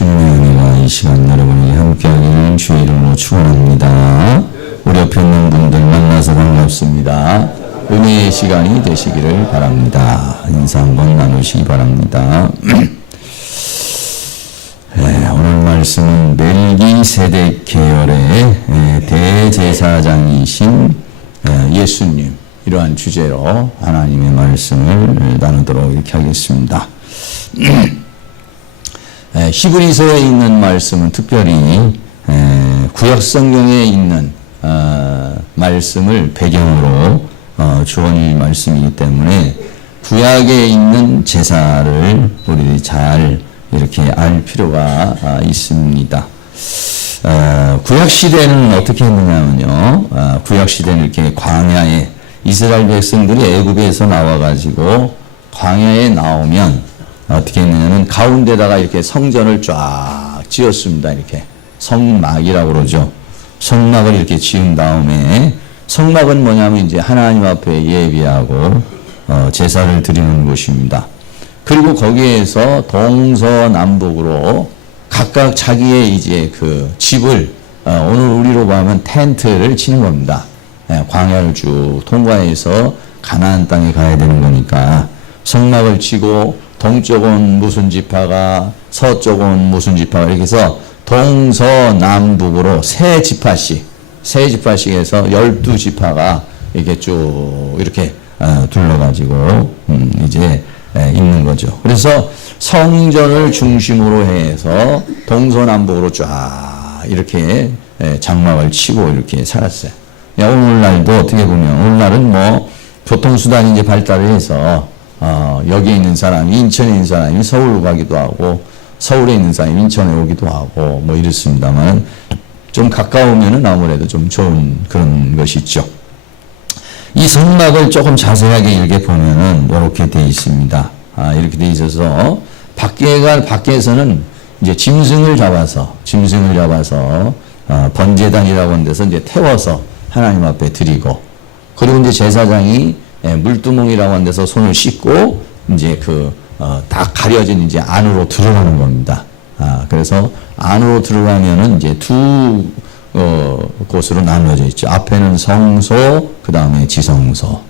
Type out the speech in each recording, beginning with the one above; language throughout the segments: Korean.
주님의 은혜가 이 시간 여러분이 함께하기를 주의 이름으로 축원합니다. 우리 옆에 있는 분들 만나서 반갑습니다. 은혜의 시간이 되시기를 바랍니다. 인사 한번 나누시기 바랍니다. 오늘 말씀은 멜기세덱 계열의 대제사장이신 예수님, 이러한 주제로 하나님의 말씀을 나누도록 이렇게 하겠습니다. 히브리서에 있는 말씀은 특별히 구약 성경에 있는 말씀을 배경으로 주어진 말씀이기 때문에 구약에 있는 제사를 우리들이 잘 이렇게 알 필요가 있습니다. 구약 시대는 어떻게 했느냐면요, 구약 시대는 이렇게 광야에 이스라엘 백성들이 애굽에서 나와가지고 광야에 나오면 어떻게 했느냐면 가운데다가 이렇게 성전을 쫙 지었습니다. 이렇게 성막이라고 그러죠. 성막을 이렇게 지은 다음에, 성막은 뭐냐면 이제 하나님 앞에 예비하고 제사를 드리는 곳입니다. 그리고 거기에서 동서남북으로 각각 자기의 이제 그 집을, 오늘 우리로 보면 텐트를 치는 겁니다. 광야를 쭉 통과해서 가나안 땅에 가야 되는 거니까 성막을 치고, 동쪽은 무슨 지파가, 서쪽은 무슨 지파가, 이렇게 해서 동서남북으로 세 지파씩에서 12지파가 이렇게 쭉 이렇게 둘러가지고 이제 있는 거죠. 그래서 성전을 중심으로 해서 동서남북으로 쫙 이렇게 장막을 치고 이렇게 살았어요. 오늘날도 어떻게 보면, 오늘날은 뭐 교통수단이 이제 발달을 해서 여기에 있는 사람이, 인천에 있는 사람이 서울로 가기도 하고, 서울에 있는 사람이 인천에 오기도 하고 뭐 이렇습니다만, 좀 가까우면은 아무래도 좀 좋은 그런 것이 있죠. 이 성막을 조금 자세하게 이렇게 보면은 이렇게 되어 있습니다. 이렇게 되어 있어서 밖에서는 이제 짐승을 잡아서 번제단이라고 하는 데서 이제 태워서 하나님 앞에 드리고, 그리고 이제 제사장이 물두멍이라고 하는 데서 손을 씻고 이제 다 가려진 이제 안으로 들어가는 겁니다. 그래서 안으로 들어가면은 이제 두 곳으로 나누어져 있죠. 앞에는 성소, 그 다음에 지성소.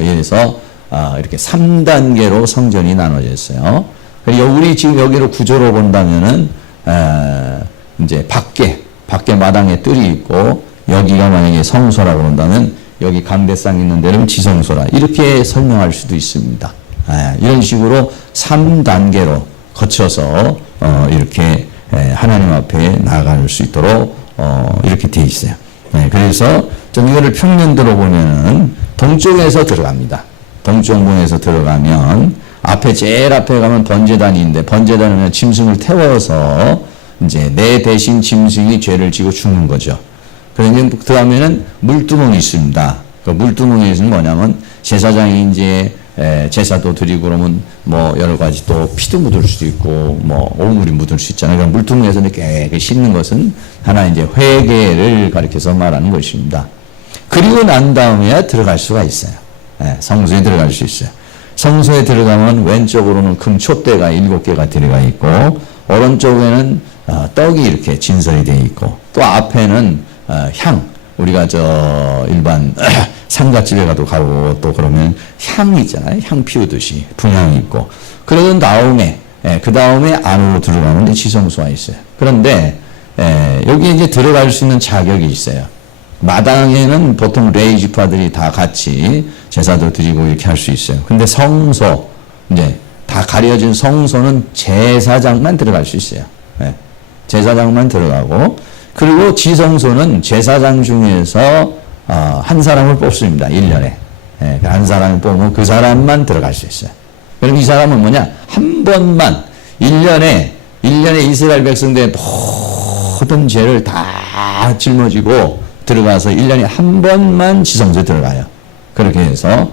이래서 이렇게 3단계로 성전이 나눠져 있어요. 우리 지금 여기로 구조로 본다면은 이제 밖에 마당에 뜰이 있고, 여기가 만약에 성소라고 한다면 여기 강대상 있는 데는 지성소라, 이렇게 설명할 수도 있습니다. 이런 식으로 3단계로 거쳐서 이렇게 하나님 앞에 나아갈 수 있도록 이렇게 되어 있어요. 그래서 좀 이거를 평면도로 보면은 동쪽에서 들어갑니다. 동쪽문에서 들어가면 제일 앞에 가면 번제단인데, 번제단은 짐승을 태워서 이제 내 대신 짐승이 죄를 지고 죽는 거죠. 그러면 그 다음에는 물두멍이 있습니다. 그 물두멍에서는 뭐냐면 제사장이 이제 제사도 드리고 그러면 뭐 여러 가지 또 피도 묻을 수도 있고 뭐 오물이 묻을 수 있잖아요. 그러니까 물두멍에서 이렇게 씻는 것은 하나 이제 회개를 가리켜서 말하는 것입니다. 그리고 난 다음에야 들어갈 수가 있어요. 성소에 들어갈 수 있어요. 성소에 들어가면 왼쪽으로는 금 촛대가 7개가 들어가 있고, 오른쪽에는 떡이 이렇게 진설이 되어 있고, 또 앞에는 우리가 일반 상갓집에 가고 또 그러면 향 있잖아요. 향 피우듯이 분향이 있고, 그러던 다음에 그 다음에 안으로 들어가는데 지성소가 있어요. 그런데 여기 이제 들어갈 수 있는 자격이 있어요. 마당에는 보통 레위 지파들이 다 같이 제사도 드리고 이렇게 할 수 있어요. 근데 성소, 이제 다 가려진 성소는 제사장만 들어갈 수 있어요. 제사장만 들어가고, 그리고 지성소는 제사장 중에서 한 사람을 뽑습니다. 1년에. 한 사람을 뽑으면 그 사람만 들어갈 수 있어요. 그럼 이 사람은 뭐냐? 한 번만 1년에 이스라엘 백성들의 모든 죄를 다 짊어지고 들어가서 1년에 한 번만 지성소에 들어가요. 그렇게 해서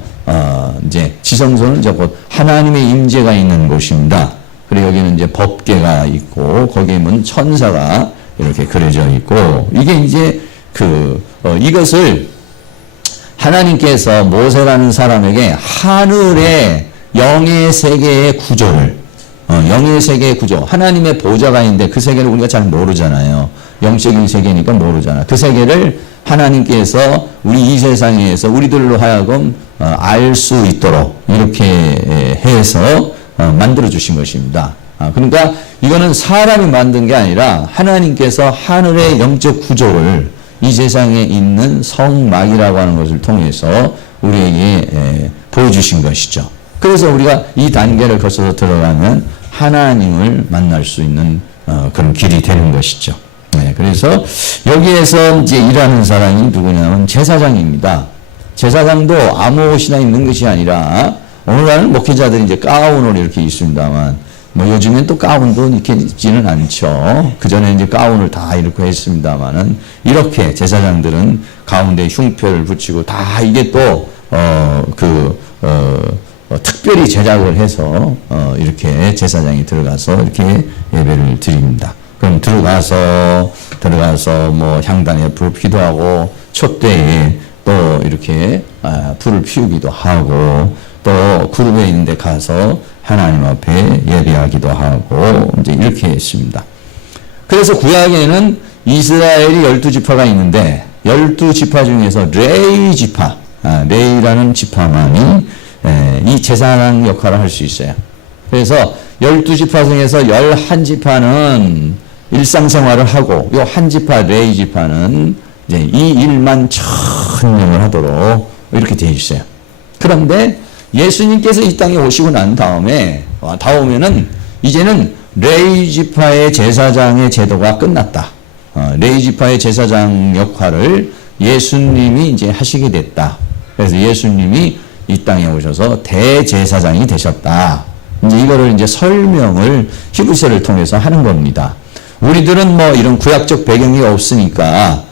이제 지성소는 곧 하나님의 임재가 있는 곳입니다. 그리고 여기는 이제 법궤가 있고, 거기에 보면 천사가 이렇게 그려져 있고, 이게 이제 이것을 하나님께서 모세라는 사람에게 하늘의 영의 세계의 구조를 영의 세계의 구조, 하나님의 보좌가 있는데 그 세계를 우리가 잘 모르잖아요. 영적인 세계니까 모르잖아. 그 세계를 하나님께서 우리 이 세상에서 우리들로 하여금 알 수 있도록 이렇게 해서 만들어 주신 것입니다. 그러니까 이거는 사람이 만든 게 아니라 하나님께서 하늘의 영적 구조를 이 세상에 있는 성막이라고 하는 것을 통해서 우리에게 보여주신 것이죠. 그래서 우리가 이 단계를 거쳐서 들어가면 하나님을 만날 수 있는 그런 길이 되는 것이죠. 네, 그래서 여기에서 이제 일하는 사람이 누구냐면 제사장입니다. 제사장도 아무 옷이나 입는 것이 아니라 오늘날은 목회자들이 이제 가운을 이렇게 입습니다만 뭐 요즘엔 또 가운도 이렇게 입지는 않죠. 그 전에 이제 가운을 다 이렇게 했습니다만은 이렇게 제사장들은 가운데 흉표를 붙이고 다 이게 또 특별히 제작을 해서 이렇게 제사장이 들어가서 이렇게 예배를 드립니다. 그럼 들어가서 뭐 향단에 불 피우기도 촛대에 또 이렇게 불을 피우기도 하고 또 그룹에 있는 데 가서 하나님 앞에 예배하기도 하고 이제 이렇게 했습니다. 그래서 구약에는 이스라엘이 12지파가 있는데 12지파 중에서 레위 지파, 레위라는 지파만이 이 제사장 역할을 할 수 있어요. 그래서 12지파 중에서 11지파는 일상생활을 하고 요 한 지파 레위 지파는 이제 이 일만 천명을 하도록 이렇게 되어 있어요. 그런데 예수님께서 이 땅에 오시고 난 다음에는 이제는 레위 지파의 제사장의 제도가 끝났다. 레위 지파의 제사장 역할을 예수님이 이제 하시게 됐다. 그래서 예수님이 이 땅에 오셔서 대제사장이 되셨다. 이제 이거를 이제 설명을 히브리서를 통해서 하는 겁니다. 우리들은 뭐 이런 구약적 배경이 없으니까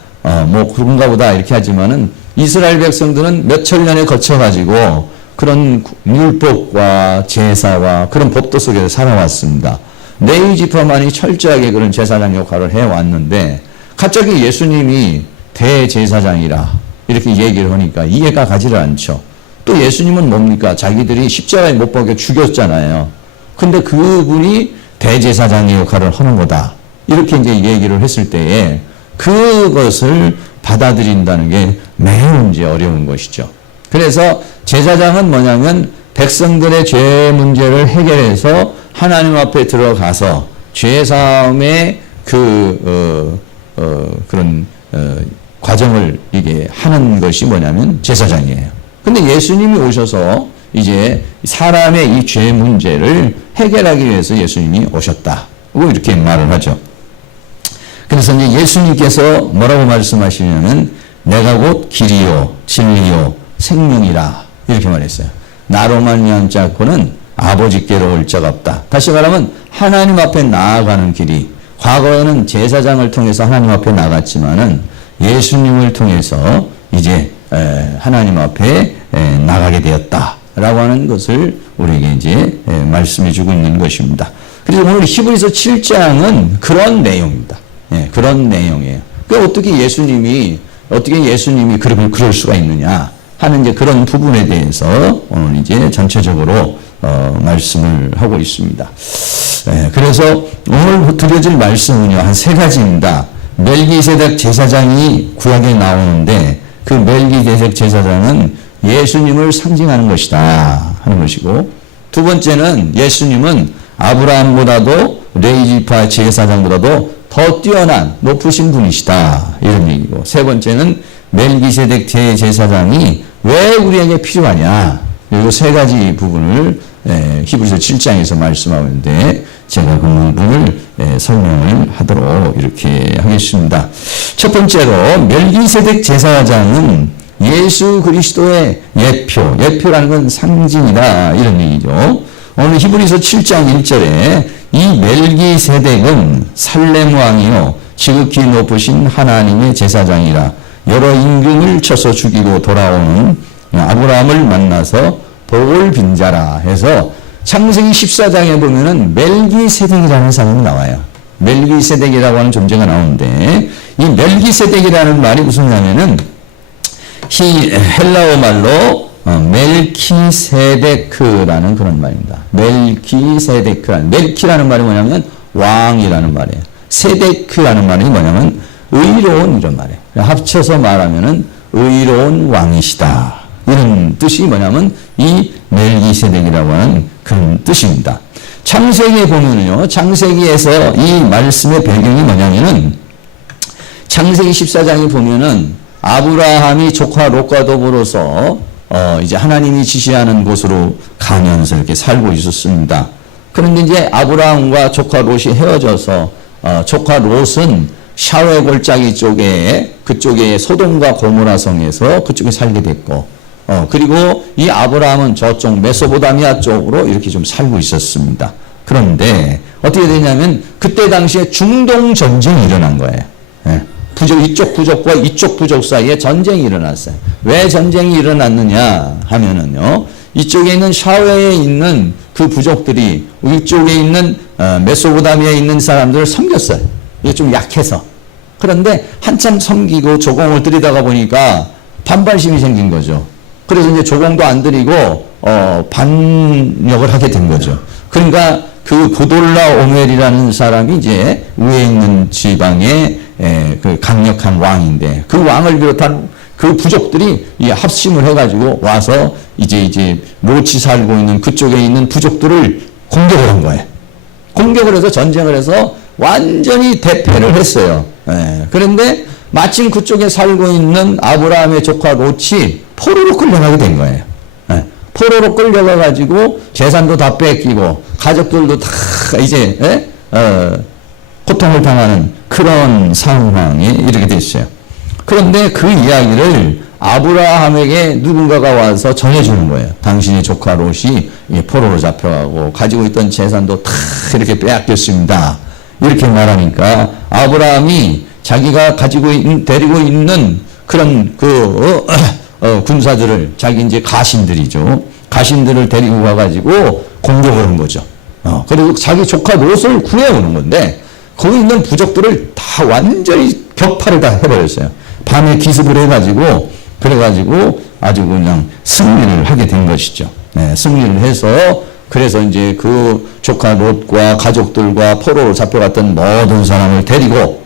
뭐 그런가 보다 이렇게 하지만은 이스라엘 백성들은 몇천 년에 거쳐가지고 그런 율법과 제사와 그런 법도 속에서 살아왔습니다. 레위 지파만이 철저하게 그런 제사장 역할을 해왔는데 갑자기 예수님이 대제사장이라 이렇게 얘기를 하니까 이해가 가지를 않죠. 또 예수님은 뭡니까? 자기들이 십자가에 못 박여 죽였잖아요. 근데 그분이 대제사장의 역할을 하는 거다. 이렇게 이제 얘기를 했을 때에 그것을 받아들인다는 게 매우 이제 어려운 것이죠. 그래서 제사장은 뭐냐면 백성들의 죄 문제를 해결해서 하나님 앞에 들어가서 죄 사함의 그런 과정을 이게 하는 것이 뭐냐면 제사장이에요. 근데 예수님이 오셔서 이제 사람의 이 죄 문제를 해결하기 위해서 예수님이 오셨다. 이렇게 말을 하죠. 그래서 이제 예수님께서 뭐라고 말씀하시냐면 내가 곧 길이요 진리요 생명이라 이렇게 말했어요. 나로 말미암지 않고는 아버지께로 올 자가 없다. 다시 말하면 하나님 앞에 나아가는 길이 과거에는 제사장을 통해서 하나님 앞에 나갔지만은 예수님을 통해서 이제 하나님 앞에 나가게 되었다라고 하는 것을 우리에게 이제 말씀해 주고 있는 것입니다. 그래서 오늘 히브리서 7장은 그런 내용입니다. 그런 내용이에요. 어떻게 예수님이 그럴 수가 있느냐 하는 이제 그런 부분에 대해서 오늘 이제 전체적으로 말씀을 하고 있습니다. 그래서 오늘 드려질 말씀은요 한 세 가지입니다. 멜기세덱 제사장이 구약에 나오는데 그 멜기세덱 제사장은 예수님을 상징하는 것이다 하는 것이고, 두 번째는 예수님은 아브라함보다도 레위 지파 제사장보다도 더 뛰어난 높으신 분이시다 이런 얘기고, 세 번째는 멜기세덱 제사장이 왜 우리에게 필요하냐, 이 세 가지 부분을 히브리서 7장에서 말씀하고 있는데 제가 그 부분을 설명을 하도록 이렇게 하겠습니다. 첫 번째로 멜기세덱 제사장은 예수 그리스도의 예표라는 건 상징이다 이런 얘기죠. 오늘 히브리서 7장 1절에 이 멜기세덱은 살렘 왕이요 지극히 높으신 하나님의 제사장이라 여러 임금을 쳐서 죽이고 돌아오는 아브라함을 만나서 복을 빈 자라 해서 창세기 14장에 보면은 멜기세덱이라는 사람이 나와요. 멜기세덱이라고 하는 존재가 나오는데 이 멜기세덱이라는 말이 무슨 말이냐면은 헬라어 말로 멜키세데크라는 그런 말입니다. 멜키세데크라는, 멜키라는 말이 뭐냐면 왕이라는 말이에요. 세데크라는 말이 뭐냐면 의로운 이런 말이에요. 합쳐서 말하면은 의로운 왕이시다. 이런 뜻이 뭐냐면 이 멜기세덱이라고 하는 그런 뜻입니다. 창세기에 보면은요, 창세기에서 이 말씀의 배경이 뭐냐면은 창세기 14장에 보면은 아브라함이 조카 롯과 더불어서 이제 하나님이 지시하는 곳으로 가면서 이렇게 살고 있었습니다. 그런데 이제 아브라함과 조카 롯이 헤어져서 조카 롯은 샤웨 골짜기 쪽에 그쪽에 소돔과 고모라 성에서 그쪽에 살게 됐고 그리고 이 아브라함은 저쪽 메소포타미아 쪽으로 이렇게 좀 살고 있었습니다. 그런데 어떻게 되냐면 그때 당시에 중동 전쟁이 일어난 거예요. 예. 이쪽 부족과 이쪽 부족 사이에 전쟁이 일어났어요. 왜 전쟁이 일어났느냐 하면은요, 이쪽에 있는 샤웨에 있는 그 부족들이 이쪽에 있는 메소포타미아에 있는 사람들을 섬겼어요. 이게 좀 약해서. 그런데 한참 섬기고 조공을 들이다가 보니까 반발심이 생긴 거죠. 그래서 이제 조공도 안 드리고 반역을 하게 된 거죠. 그러니까 그 고돌라 오멜이라는 사람이 이제 위에 있는 지방의 그 강력한 왕인데 그 왕을 비롯한 그 부족들이 이 합심을 해가지고 와서 이제 롯이 살고 있는 그쪽에 있는 부족들을 공격을 한 거예요. 공격을 해서 전쟁을 해서 완전히 대패를 했어요. 그런데 마침 그쪽에 살고 있는 아브라함의 조카 롯이 포로로 끌려가게 된 거예요. 포로로 끌려가가지고 재산도 다 뺏기고 가족들도 다 이제 고통을 당하는 그런 상황에 이르게 됐어요. 그런데 그 이야기를 아브라함에게 누군가가 와서 전해주는 거예요. 당신의 조카 롯이 포로로 잡혀가고 가지고 있던 재산도 다 이렇게 빼앗겼습니다. 이렇게 말하니까 아브라함이 자기가 데리고 있는 그런 군사들을 자기 이제 가신들이죠. 가신들을 데리고 가가지고 공격을 한 거죠. 그리고 자기 조카 롯을 구해오는 건데 거기 있는 부족들을 다 완전히 격파를 다 해버렸어요. 밤에 기습을 해가지고 그래가지고 아주 그냥 승리를 하게 된 것이죠. 승리를 해서 그래서 이제 그 조카 롯과 가족들과 포로로 잡혀갔던 모든 사람을 데리고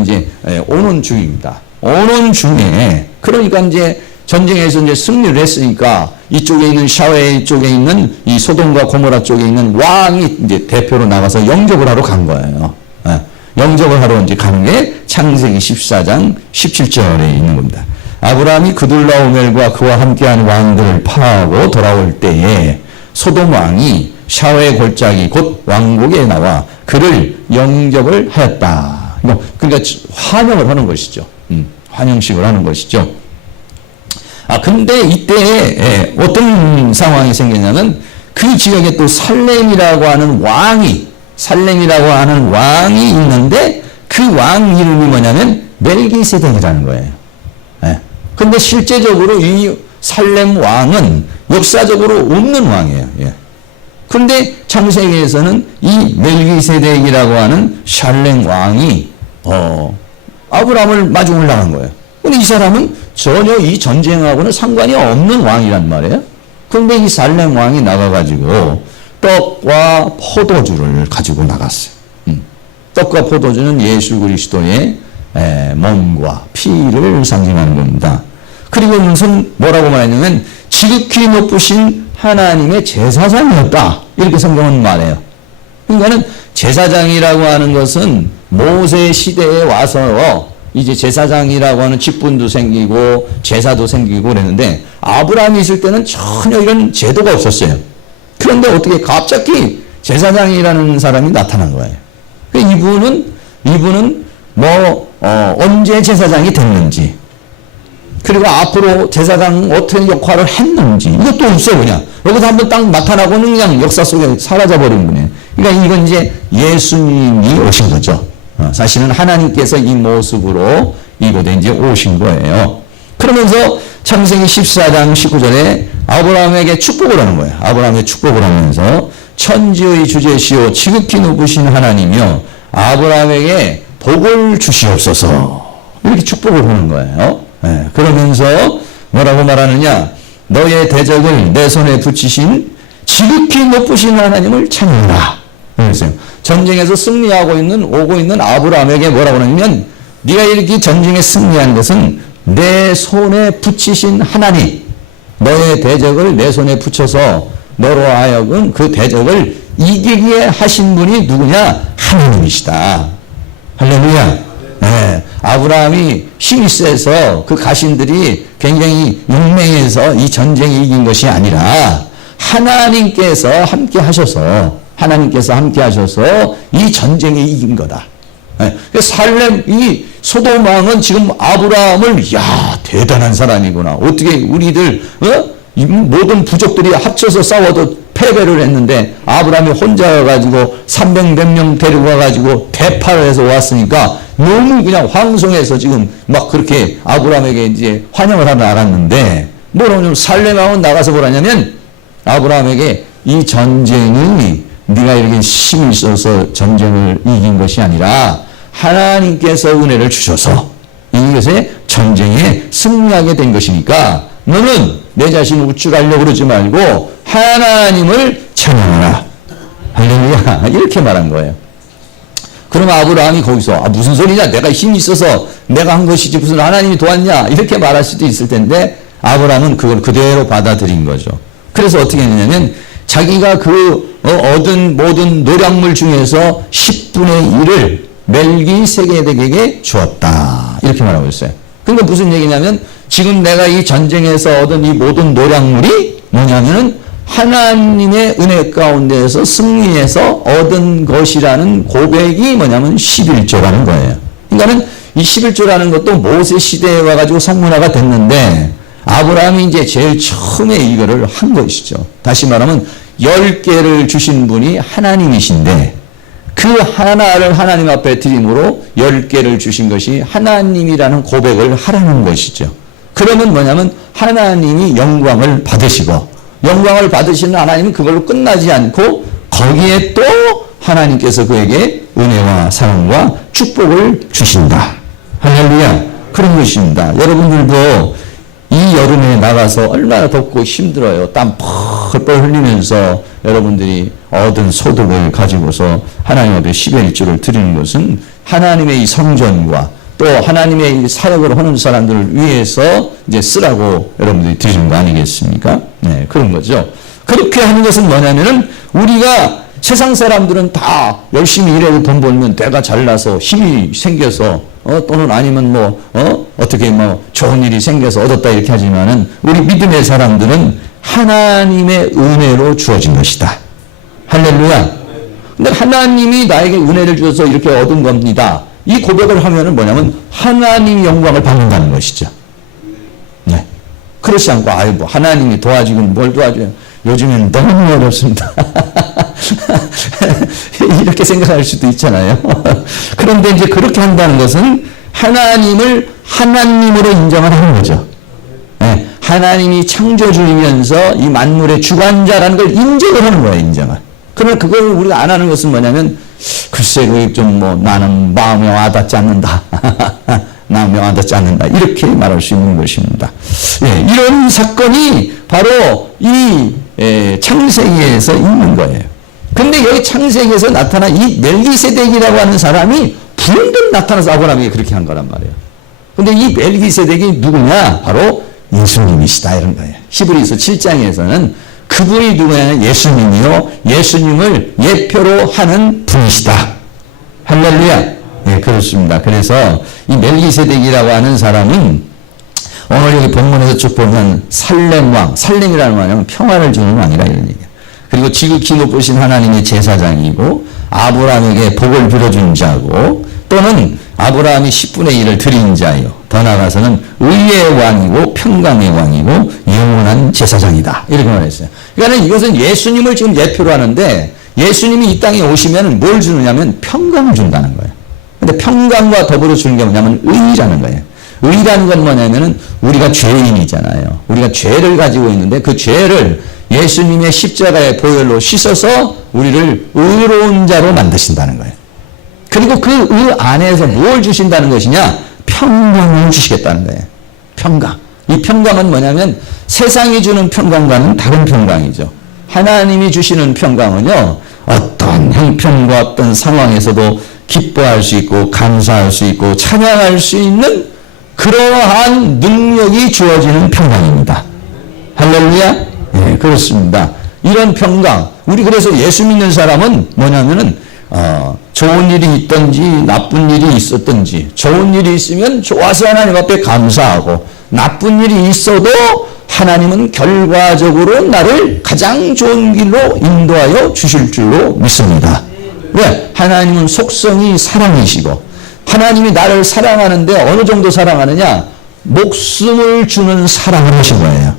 이제 오는 중입니다. 오는 중에 그러니까 이제 전쟁에서 이제 승리를 했으니까 이쪽에 있는 샤웨 쪽에 있는 이 소돔과 고모라 쪽에 있는 왕이 이제 대표로 나가서 영접을 하러 간 거예요. 영접을 하러 이제 가는 게 창세기 14장 17절에 있는 겁니다. 아브라함이 그둘라오멜과 그와 함께한 왕들을 파하고 돌아올 때에 소돔 왕이 샤웨 골짜기 곧 왕국에 나와 그를 영접을 하였다. 그러니까 환영을 하는 것이죠. 환영식을 하는 것이죠. 근데 이때 어떤 상황이 생겼냐면 그 지역에 또 살렘이라고 하는 왕이 있는데 그 왕 이름이 뭐냐면 멜기세덱이라는 거예요. 근데 실제적으로 이 살렘 왕은 역사적으로 없는 왕이에요. 그런데 창세기에서는 이 멜기세덱이라고 하는 살렘 왕이 아브라함을 마중을 나간 거예요. 근데 이 사람은 전혀 이 전쟁하고는 상관이 없는 왕이란 말이에요. 그런데 이 살렘 왕이 나가가지고 떡과 포도주를 가지고 나갔어요. 떡과 포도주는 예수 그리스도의 몸과 피를 상징하는 겁니다. 그리고 무슨 뭐라고 말했냐면 지극히 높으신 하나님의 제사장이었다. 이렇게 성경은 말해요. 그러니까는 제사장이라고 하는 것은 모세 시대에 와서 이제 제사장이라고 하는 직분도 생기고 제사도 생기고 그랬는데 아브라함이 있을 때는 전혀 이런 제도가 없었어요. 그런데 어떻게 갑자기 제사장이라는 사람이 나타난 거예요. 이분은 언제 제사장이 됐는지 그리고 앞으로 제사장 어떤 역할을 했는지 이것도 없어 그냥 여기서 한번 딱 나타나고는 그냥 역사 속에 사라져버린 분이에요. 그러니까 이건 이제 예수님이 오신 거죠. 사실은 하나님께서 이 모습으로 이곳에 이제 오신 거예요. 그러면서 창세기 14장 19절에 아브라함에게 축복을 하는 거예요. 아브라함에게 축복을 하면서 천지의 주제시오 지극히 높으신 하나님이여 아브라함에게 복을 주시옵소서 이렇게 축복을 하는 거예요. 그러면서 뭐라고 말하느냐 너의 대적을 내 손에 붙이신 지극히 높으신 하나님을 찬양하라. 그랬어요. 전쟁에서 승리하고 오고 있는 아브라함에게 뭐라고 하냐면, 네가 이렇게 전쟁에 승리한 것은 내 손에 붙이신 하나님, 너의 대적을 내 손에 붙여서 너로 하여금 그 대적을 이기게 하신 분이 누구냐? 하나님이시다. 할렐루야. 네. 아브라함이 힘이 세서 그 가신들이 굉장히 용맹해서 이 전쟁이 이긴 것이 아니라 하나님께서 함께 하셔서 이 전쟁에 이긴 거다. 네. 살렘, 이 소돔 왕은 지금 아브라함을, 야, 대단한 사람이구나. 어떻게 우리들, 모든 부족들이 합쳐서 싸워도 패배를 했는데 아브라함이 혼자 가지고 300몇 명 데리고 와가지고 대파를 해서 왔으니까 너무 그냥 황송해서 지금 막 그렇게 아브라함에게 이제 환영을 하러 나갔는데, 뭐라냐면 살렘 왕은 나가서 뭐라냐면 아브라함에게 이 전쟁이 네가 이렇게 힘이 있어서 전쟁을 이긴 것이 아니라 하나님께서 은혜를 주셔서 이것에 전쟁에 승리하게 된 것이니까 너는 내 자신을 우쭐하려고 그러지 말고 하나님을 찬양하라. 할렐루야. 이렇게 말한 거예요. 그럼 아브라함이 거기서 무슨 소리냐, 내가 힘이 있어서 내가 한 것이지 무슨 하나님이 도왔냐, 이렇게 말할 수도 있을 텐데 아브라함은 그걸 그대로 받아들인 거죠. 그래서 어떻게 했냐면 자기가 얻은 모든 노량물 중에서 10분의 1을 멜기세덱에게 주었다. 이렇게 말하고 있어요. 그러니까 무슨 얘기냐면 지금 내가 이 전쟁에서 얻은 이 모든 노량물이 뭐냐면은 하나님의 은혜 가운데에서 승리해서 얻은 것이라는 고백이 뭐냐면 11조라는 거예요. 그러니까는 이 11조라는 것도 모세 시대에 와가지고 성문화가 됐는데 아브라함이 이제 제일 처음에 이거를 한 것이죠. 다시 말하면 10개를 주신 분이 하나님이신데 그 하나를 하나님 앞에 드림으로 10개를 주신 것이 하나님이라는 고백을 하라는 것이죠. 그러면 뭐냐면 하나님이 영광을 받으시고 영광을 받으시는 하나님은 그걸로 끝나지 않고 거기에 또 하나님께서 그에게 은혜와 사랑과 축복을 주신다. 할렐루야. 그런 것입니다. 여러분들도 이 여름에 나가서 얼마나 덥고 힘들어요. 땀 펄펄 흘리면서 여러분들이 얻은 소득을 가지고서 하나님 앞에 10의 1조를 드리는 것은 하나님의 이 성전과 또 하나님의 이 사역을 하는 사람들을 위해서 이제 쓰라고 여러분들이 드리는 거 아니겠습니까? 네, 그런 거죠. 그렇게 하는 것은 뭐냐면은 우리가 세상 사람들은 다 열심히 일해서 돈 벌면 내가 잘나서 힘이 생겨서 또는 아니면 어떻게 좋은 일이 생겨서 얻었다 이렇게 하지만은 우리 믿음의 사람들은 하나님의 은혜로 주어진 것이다. 할렐루야. 근데 하나님이 나에게 은혜를 주셔서 이렇게 얻은 겁니다. 이 고백을 하면은 뭐냐면 하나님이 영광을 받는다는 것이죠. 네. 그렇지 않고 하나님이 도와주긴 뭘 도와줘요. 요즘에는 너무 어렵습니다. 이렇게 생각할 수도 있잖아요. 그런데 이제 그렇게 한다는 것은 하나님을 하나님으로 인정을 하는 거죠. 네. 하나님이 창조주이면서 이 만물의 주관자라는 걸 인정을 하는 거예요. 인정을. 그러나 그걸 우리가 안 하는 것은 뭐냐면 글쎄 나는 마음에 와닿지 않는다. 마음에 와닿지 않는다. 이렇게 말할 수 있는 것입니다. 예, 이런 사건이 바로 이 창세기에서 있는 거예요. 근데 여기 창세기에서 나타난 이 멜기세덱이라고 하는 사람이 불현듯 나타나서 아브라함에게 그렇게 한 거란 말이에요. 근데 이 멜기세덱이 누구냐? 바로 예수님이시다 이런 거예요. 히브리서 7장에서는 그분이 누구냐면 예수님이요. 예수님을 예표로 하는 분이시다. 할렐루야. 네, 그렇습니다. 그래서 이 멜기세덱이라고 하는 사람은 오늘 여기 본문에서 쭉 보면 살렘왕, 살렘이라는 말은 평화를 주는 왕이라 이런 얘기예요. 그리고 지극히 높으신 하나님의 제사장이고 아브라함에게 복을 빌어준 자고 또는 아브라함이 10분의 1을 드린 자요. 더 나아가서는 의의 왕이고 평강의 왕이고 영원한 제사장이다. 이렇게 말했어요. 그러니까 이것은 예수님을 지금 예표로 하는데 예수님이 이 땅에 오시면 뭘 주느냐면 평강을 준다는 거예요. 근데 평강과 더불어 주는 게 뭐냐면 의라는 거예요. 의라는 건 뭐냐면은 우리가 죄인이잖아요. 우리가 죄를 가지고 있는데 그 죄를 예수님의 십자가의 보혈로 씻어서 우리를 의로운 자로 만드신다는 거예요. 그리고 그 의 안에서 뭘 주신다는 것이냐? 평강을 주시겠다는 거예요. 평강. 이 평강은 뭐냐면 세상이 주는 평강과는 다른 평강이죠. 하나님이 주시는 평강은요, 어떤 형편과 어떤 상황에서도 기뻐할 수 있고 감사할 수 있고 찬양할 수 있는 그러한 능력이 주어지는 평강입니다. 할렐루야? 네, 그렇습니다. 이런 평강, 우리 그래서 예수 믿는 사람은 뭐냐면은 좋은 일이 있든지 나쁜 일이 있었든지, 좋은 일이 있으면 좋아서 하나님 앞에 감사하고, 나쁜 일이 있어도 하나님은 결과적으로 나를 가장 좋은 길로 인도하여 주실 줄로 믿습니다. 왜? 하나님은 속성이 사랑이시고, 하나님이 나를 사랑하는데 어느 정도 사랑하느냐? 목숨을 주는 사랑을 하신 거예요.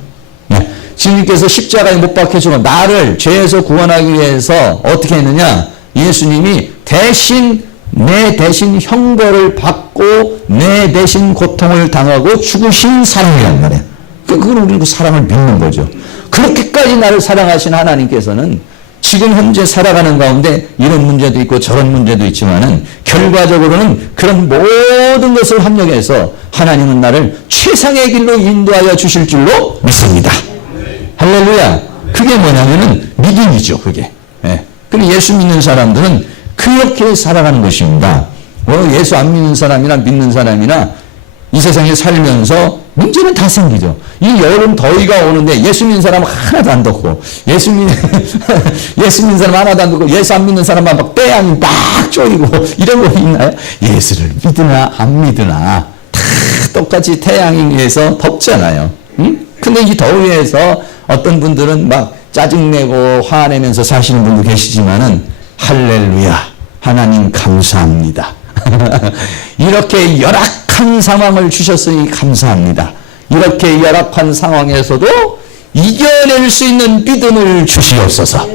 네. 주님께서 십자가에 못 박혀주고 나를 죄에서 구원하기 위해서 어떻게 했느냐? 예수님이 내 대신 형벌을 받고 내 대신 고통을 당하고 죽으신 사랑이란 말이에요. 그걸 우리는 그 사랑을 믿는 거죠. 그렇게까지 나를 사랑하신 하나님께서는 지금 현재 살아가는 가운데 이런 문제도 있고 저런 문제도 있지만은 결과적으로는 그런 모든 것을 합력해서 하나님은 나를 최상의 길로 인도하여 주실 줄로 믿습니다. 할렐루야. 그게 뭐냐면은 믿음이죠, 그게. 예. 그리고 예수 믿는 사람들은 그렇게 살아가는 것입니다. 예수 안 믿는 사람이나 믿는 사람이나 이 세상에 살면서 문제는 다 생기죠. 이 여름 더위가 오는데 예수 믿는 사람은 하나도 안 덥고, 예수 믿는 사람 하나도 안 덥고, 예수 안 믿는 사람만 막 떼양이 막 쪼이고, 이런 거 있나요? 예수를 믿으나 안 믿으나 다 똑같이 태양에 의해서 덥잖아요. 응? 근데 이 더위에서 어떤 분들은 막 짜증내고 화내면서 사시는 분도 계시지만은, 할렐루야, 하나님 감사합니다. 이렇게 열악한 상황을 주셨으니 감사합니다. 이렇게 열악한 상황에서도 이겨낼 수 있는 믿음을 주시옵소서.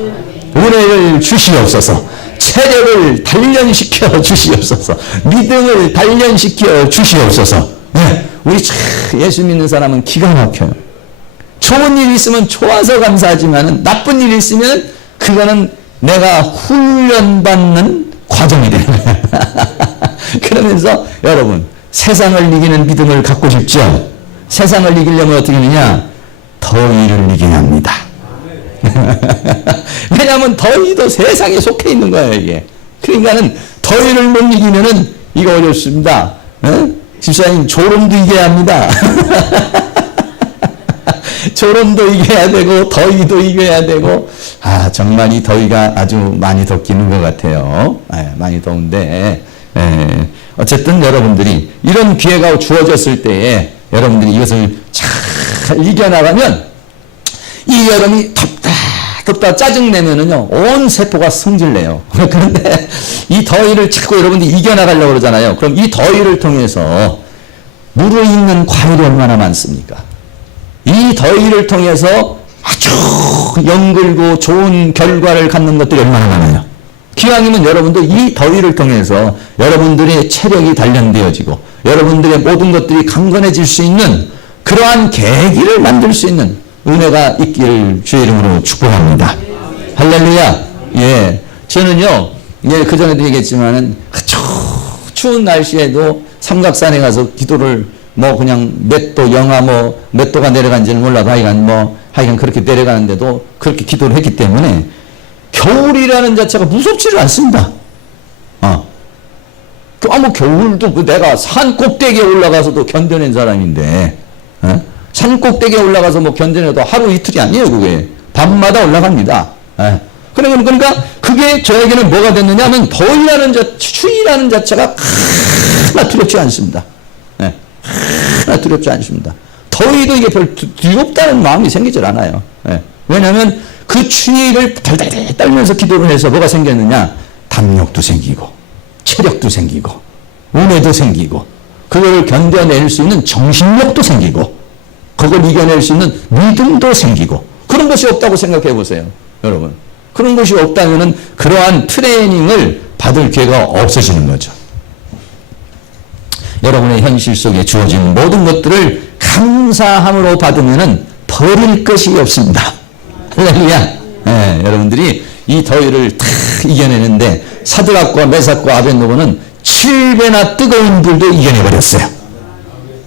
은혜를 주시옵소서. 체력을 단련시켜 주시옵소서. 믿음을 단련시켜 주시옵소서. 네, 우리 참 예수 믿는 사람은 기가 막혀요. 좋은 일이 있으면 좋아서 감사하지만은 나쁜 일이 있으면 그거는 내가 훈련받는 과정이 되는 거예요. 그러면서 여러분, 세상을 이기는 믿음을 갖고 싶죠? 세상을 이기려면 어떻게 하느냐? 더위를 이겨야 합니다. 왜냐하면 더위도 세상에 속해 있는 거예요, 이게. 그러니까는 더위를 못 이기면은 이거 어렵습니다. 집사님, 조롱도 이겨야 합니다. 조롱도 이겨야 되고 더위도 이겨야 되고, 정말 이 더위가 아주 많이 덥기는 것 같아요. 많이 더운데, 어쨌든 여러분들이 이런 기회가 주어졌을 때에 여러분들이 이것을 잘 이겨나가면, 이 여름이 덥다 짜증내면은요 온 세포가 성질내요. 그런데 이 더위를 자꾸 여러분들이 이겨나가려고 그러잖아요. 그럼 이 더위를 통해서 무르익는 과일이 얼마나 많습니까? 이 더위를 통해서 아주 연글고 좋은 결과를 갖는 것들이 얼마나 많아요. 기왕이면 여러분도 이 더위를 통해서 여러분들의 체력이 단련되어지고 여러분들의 모든 것들이 강건해질 수 있는 그러한 계기를 만들 수 있는 은혜가 있기를 주의 이름으로 축복합니다. 할렐루야. 예, 저는요, 그전에도 얘기했지만은 추운 날씨에도 삼각산에 가서 기도를 그냥 몇 도, 영하 몇 도가 내려간지는 몰라도 하여간 그렇게 내려가는데도 그렇게 기도를 했기 때문에 겨울이라는 자체가 무섭지를 않습니다. 겨울도 내가 산 꼭대기에 올라가서도 견뎌낸 사람인데, 산 꼭대기에 올라가서 견뎌내도 하루 이틀이 아니에요, 그게. 밤마다 올라갑니다. 그러니까 그게 저에게는 뭐가 됐느냐 하면 추위라는 자체가 하나 두렵지 않습니다. 하나 두렵지 않습니다. 더위도 이게 별 두렵다는 마음이 생기질 않아요. 왜냐하면 그 추위를 달달달 떨면서 기도를 해서 뭐가 생겼느냐? 담력도 생기고, 체력도 생기고, 은혜도 생기고, 그거를 견뎌낼 수 있는 정신력도 생기고, 그걸 이겨낼 수 있는 믿음도 생기고, 그런 것이 없다고 생각해 보세요, 여러분. 그런 것이 없다면은 그러한 트레이닝을 받을 기회가 없어지는 거죠. 여러분의 현실 속에 주어진 모든 것들을 감사함으로 받으면은 버릴 것이 없습니다. 할렐루야. 여러분들이 이 더위를 다 이겨내는데 사드락과 메삭과 아벳노고는 7배나 뜨거운 불도 이겨내버렸어요.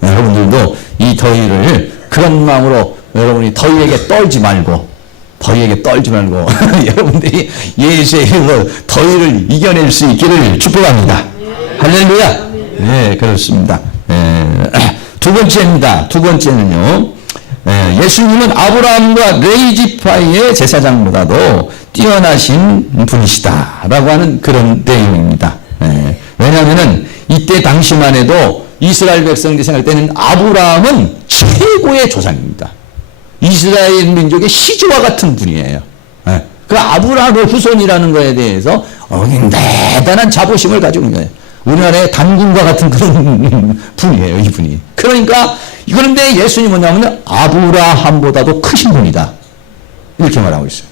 여러분들도 이 더위를 그런 마음으로 여러분이 더위에게 떨지 말고 더위에게 떨지 말고 여러분들이 예수의 이름으로 더위를 이겨낼 수 있기를 축복합니다. 할렐루야. 네, 그렇습니다. 두 번째입니다. 두 번째는요, 예수님은 아브라함과 레이지파의 제사장보다도 뛰어나신 분이시다라고 하는 그런 내용입니다. 왜냐하면은 이때 당시만 해도 이스라엘 백성들이 생각할 때는 아브라함은 최고의 조상입니다. 이스라엘 민족의 시조와 같은 분이에요. 그 아브라함의 후손이라는 것에 대해서 대단한 자부심을 가지고 있는 거예요. 우리나라의 단군과 같은 그런 분이에요, 이분이. 그러니까, 그런데 예수님은 뭐냐면 아브라함보다도 크신 분이다. 이렇게 말하고 있어요.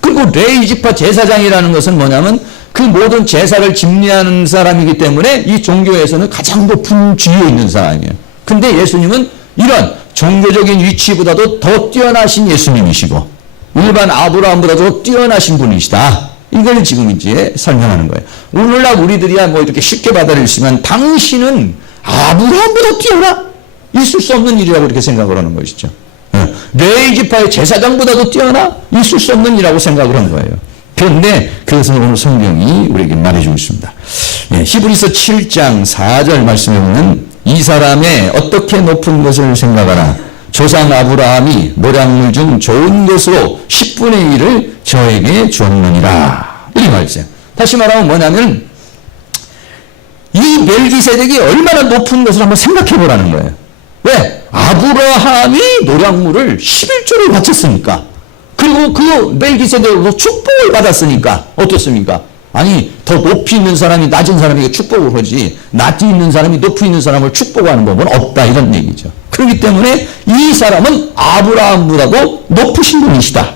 그리고 레위지파 제사장이라는 것은 뭐냐면 그 모든 제사를 집례하는 사람이기 때문에 이 종교에서는 가장 높은 지위에 있는 사람이에요. 근데 예수님은 이런 종교적인 위치보다도 더 뛰어나신 예수님이시고 일반 아브라함보다도 뛰어나신 분이시다. 이걸 지금 이제 설명하는 거예요. 오늘날 우리들이야 뭐 이렇게 쉽게 받아들이시면 당신은 아브라함보다 뛰어나? 있을 수 없는 일이라고 이렇게 생각을 하는 것이죠. 레위지파의 제사장보다도 뛰어나? 있을 수 없는 일이라고 생각을 한 거예요. 그런데 그것은 오늘 성경이 우리에게 말해주고 있습니다. 히브리서 7장 4절 말씀에 보면 이 사람의 어떻게 높은 것을 생각하라. 조상 아브라함이 노량물 중 좋은 것으로 10분의 1을 저에게 주었느니라. 이렇게 말했어요. 다시 말하면 뭐냐면 이 멜기세덱이 얼마나 높은 것을 한번 생각해 보라는 거예요. 왜? 아브라함이 노량물을 11조를 바쳤으니까. 그리고 그 멜기세덱으로 축복을 받았으니까 어떻습니까? 아니 더 높이 있는 사람이 낮은 사람에게 축복을 하지 낮이 있는 사람이 높이 있는 사람을 축복하는 법은 없다 이런 얘기죠. 그렇기 때문에 이 사람은 아브라함보다도 높으신 분이시다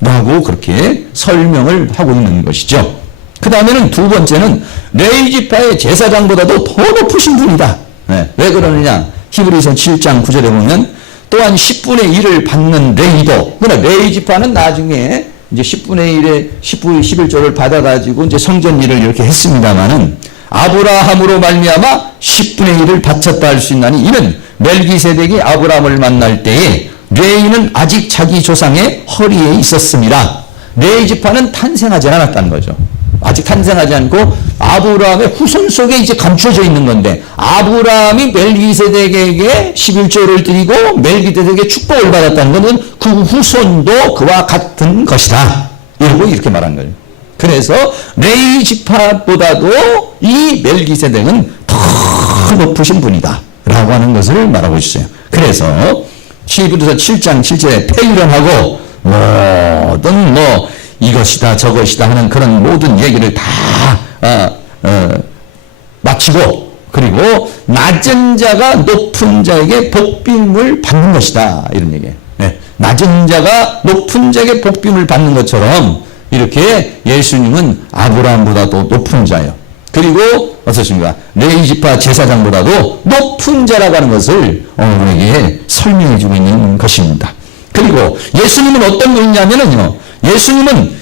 라고 그렇게 설명을 하고 있는 것이죠. 그 다음에는 두 번째는 레위지파의 제사장보다도 더 높으신 분이다. 왜 그러느냐? 히브리서 7장 9절에 보면 또한 10분의 1을 받는 레위도, 그러나 레위지파는 나중에 이제 10분의 1의 11조를 받아가지고 이제 성전 일을 이렇게 했습니다만은 아브라함으로 말미암아 10분의 1을 바쳤다 할 수 있나니 이는 멜기세덱이 아브라함을 만날 때에 레위는 아직 자기 조상의 허리에 있었습니다. 레위지파는 탄생하지 않았다는 거죠. 아직 탄생하지 않고 아브라함의 후손 속에 이제 감춰져 있는 건데 아브라함이 멜기세덱에게 11조를 드리고 멜기세덱의 축복을 받았다는 것은 그 후손도 그와 같은 것이다. 이렇게 말한 거예요. 그래서 레위 지파보다도 이 멜기세덱은 더 높으신 분이다 라고 하는 것을 말하고 있어요. 그래서 히브리서 7장 7절에 폐일원하고 모든 이것이다 저것이다 하는 그런 모든 얘기를 다 마치고 그리고 낮은 자가 높은 자에게 복빔을 받는 것이다 이런 얘기예요. 낮은 자가 높은 자에게 복빔을 받는 것처럼 이렇게 예수님은 아브라함보다도 높은 자예요. 그리고 어떻습니까? 레위지파 제사장보다도 높은 자라고 하는 것을 우리에게 설명해 주고 있는 것입니다. 그리고 예수님은 어떤 분이냐면요. 예수님은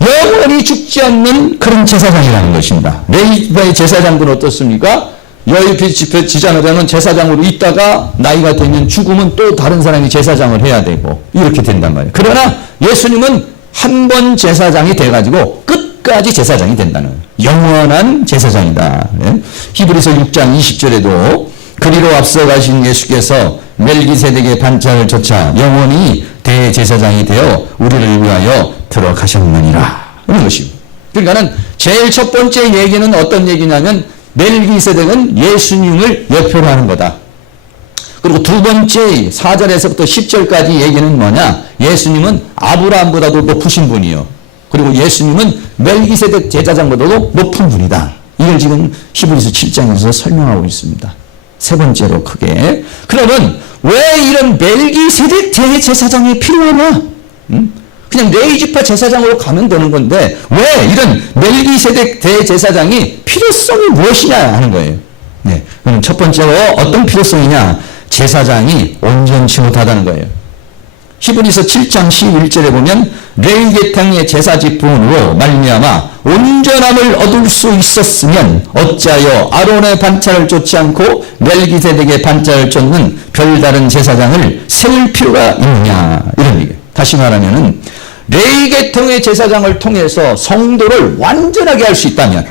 영원히 죽지 않는 그런 제사장이라는 것입니다. 레위지파의 제사장들은 어떻습니까? 여의빛 집회 지자노자는 제사장으로 있다가 나이가 되면 죽으면 또 다른 사람이 제사장을 해야 되고 이렇게 된단 말이에요. 그러나 예수님은 한 번 제사장이 돼가지고 끝까지 제사장이 된다는 영원한 제사장이다. 히브리서 6장 20절에도 그리로 앞서 가신 예수께서 멜기세덱의 반차를 좇아 영원히 대제사장이 되어 우리를 위하여 들어가셨느니라. 이런 것입니다. 그러니까는 제일 첫 번째 얘기는 어떤 얘기냐면 멜기세덱은 예수님을 예표로 하는 거다. 그리고 두 번째 4절에서부터 10절까지 얘기는 뭐냐? 예수님은 아브라함보다도 높으신 분이요. 그리고 예수님은 멜기세덱 제사장보다도 높은 분이다. 이걸 지금 히브리서 7장에서 설명하고 있습니다. 세 번째로 크게. 그러면 왜 이런 멜기세덱 대제사장이 필요하냐? 그냥 레위지파 제사장으로 가면 되는 건데 왜 이런 멜기세덱 대제사장이 필요성이 무엇이냐 하는 거예요. 그럼 첫 번째로 어떤 필요성이냐? 제사장이 온전치 못하다는 거예요. 히브리서 7장 11절에 보면 레위 계통의 제사 지품으로 말미암아 온전함을 얻을 수 있었으면 어찌하여 아론의 반차를 쫓지 않고 멜기세덱의 반차를 쫓는 별다른 제사장을 세울 필요가 있느냐 이런 얘기예요. 다시 말하면은 레위계통의 제사장을 통해서 성도를 완전하게 할 수 있다면,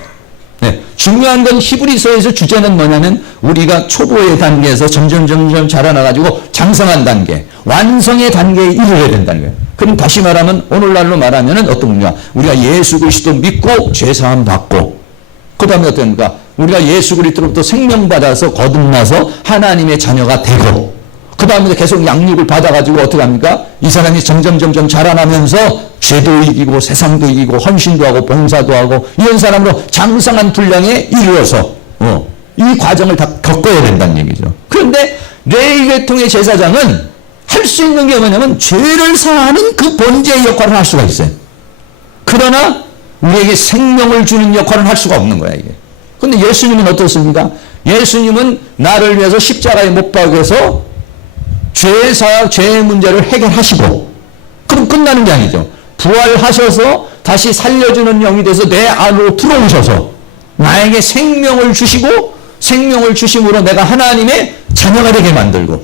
중요한 건 히브리서에서 주제는 뭐냐면 우리가 초보의 단계에서 점점 자라나가지고 장성한 단계, 완성의 단계에 이르러야 된다는 거예요. 그럼 다시 말하면 오늘날로 말하면 어떤 겁니까? 우리가 예수 그리스도 믿고 죄사함 받고, 그 다음에 어떻습니까? 우리가 예수 그리스도로부터 생명받아서 거듭나서 하나님의 자녀가 되고, 그 다음에 계속 양육을 받아가지고 어떻게 합니까? 이 사람이 점점 자라나면서 죄도 이기고 세상도 이기고 헌신도 하고 봉사도 하고 이런 사람으로 장성한 분량에 이르러서 이 과정을 다 겪어야 된다는 얘기죠. 그런데 레위계통의 제사장은 할 수 있는 게 뭐냐면 죄를 사하는 그 번제의 역할을 할 수가 있어요. 그러나 우리에게 생명을 주는 역할은 할 수가 없는 거야, 이게. 근데 예수님은 어떻습니까? 예수님은 나를 위해서 십자가에 못 박여서 죄의 문제를 해결하시고, 그럼 끝나는 게 아니죠. 부활하셔서 다시 살려주는 영이 돼서 내 안으로 들어오셔서 나에게 생명을 주시고, 생명을 주심으로 내가 하나님의 자녀가 되게 만들고,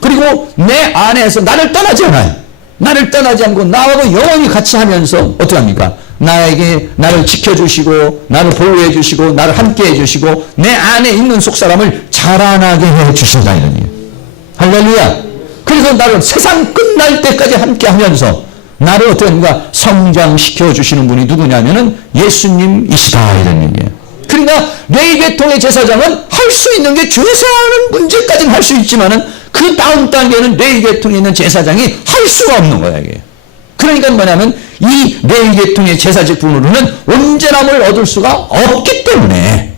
그리고 내 안에서 나를 떠나지 않아요. 나를 떠나지 않고 나하고 영원히 같이 하면서 어떻게 합니까? 나를 지켜주시고, 나를 보호해 주시고, 나를 함께 해 주시고, 내 안에 있는 속사람을 자라나게 해 주신다, 이런 얘기예요. 할렐루야. 그래서 나를 세상 끝날 때까지 함께 하면서 나를 어떻게 합니까? 성장시켜 주시는 분이 누구냐면은 예수님이시다, 이런 얘기예요. 그러니까 레위계통의 제사장은 할 수 있는 게 죄사하는 문제까지는 할 수 있지만은 그 다음 단계는 레위계통에 있는 제사장이 할 수가 없는 거야, 이게. 그러니까 뭐냐면 이 레위계통의 제사직분으로는 온전함을 얻을 수가 없기 때문에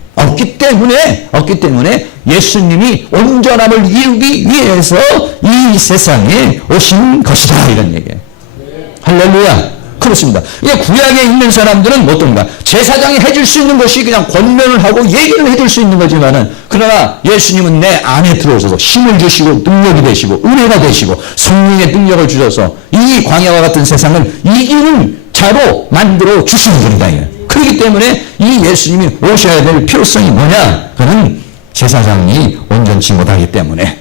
예수님이 온전함을 이루기 위해서 이 세상에 오신 것이다, 이런 얘기예요. 할렐루야. 그렇습니다. 이게 구약에 있는 사람들은 어떤가? 제사장이 해줄 수 있는 것이 그냥 권면을 하고 얘기를 해줄 수 있는 거지만은, 그러나 예수님은 내 안에 들어오셔서 힘을 주시고 능력이 되시고 은혜가 되시고 성령의 능력을 주셔서 이 광야와 같은 세상을 이기는 자로 만들어 주시는 분이다. 그렇기 때문에 이 예수님이 오셔야 될 필요성이 뭐냐? 그는 제사장이 온전치 못하기 때문에,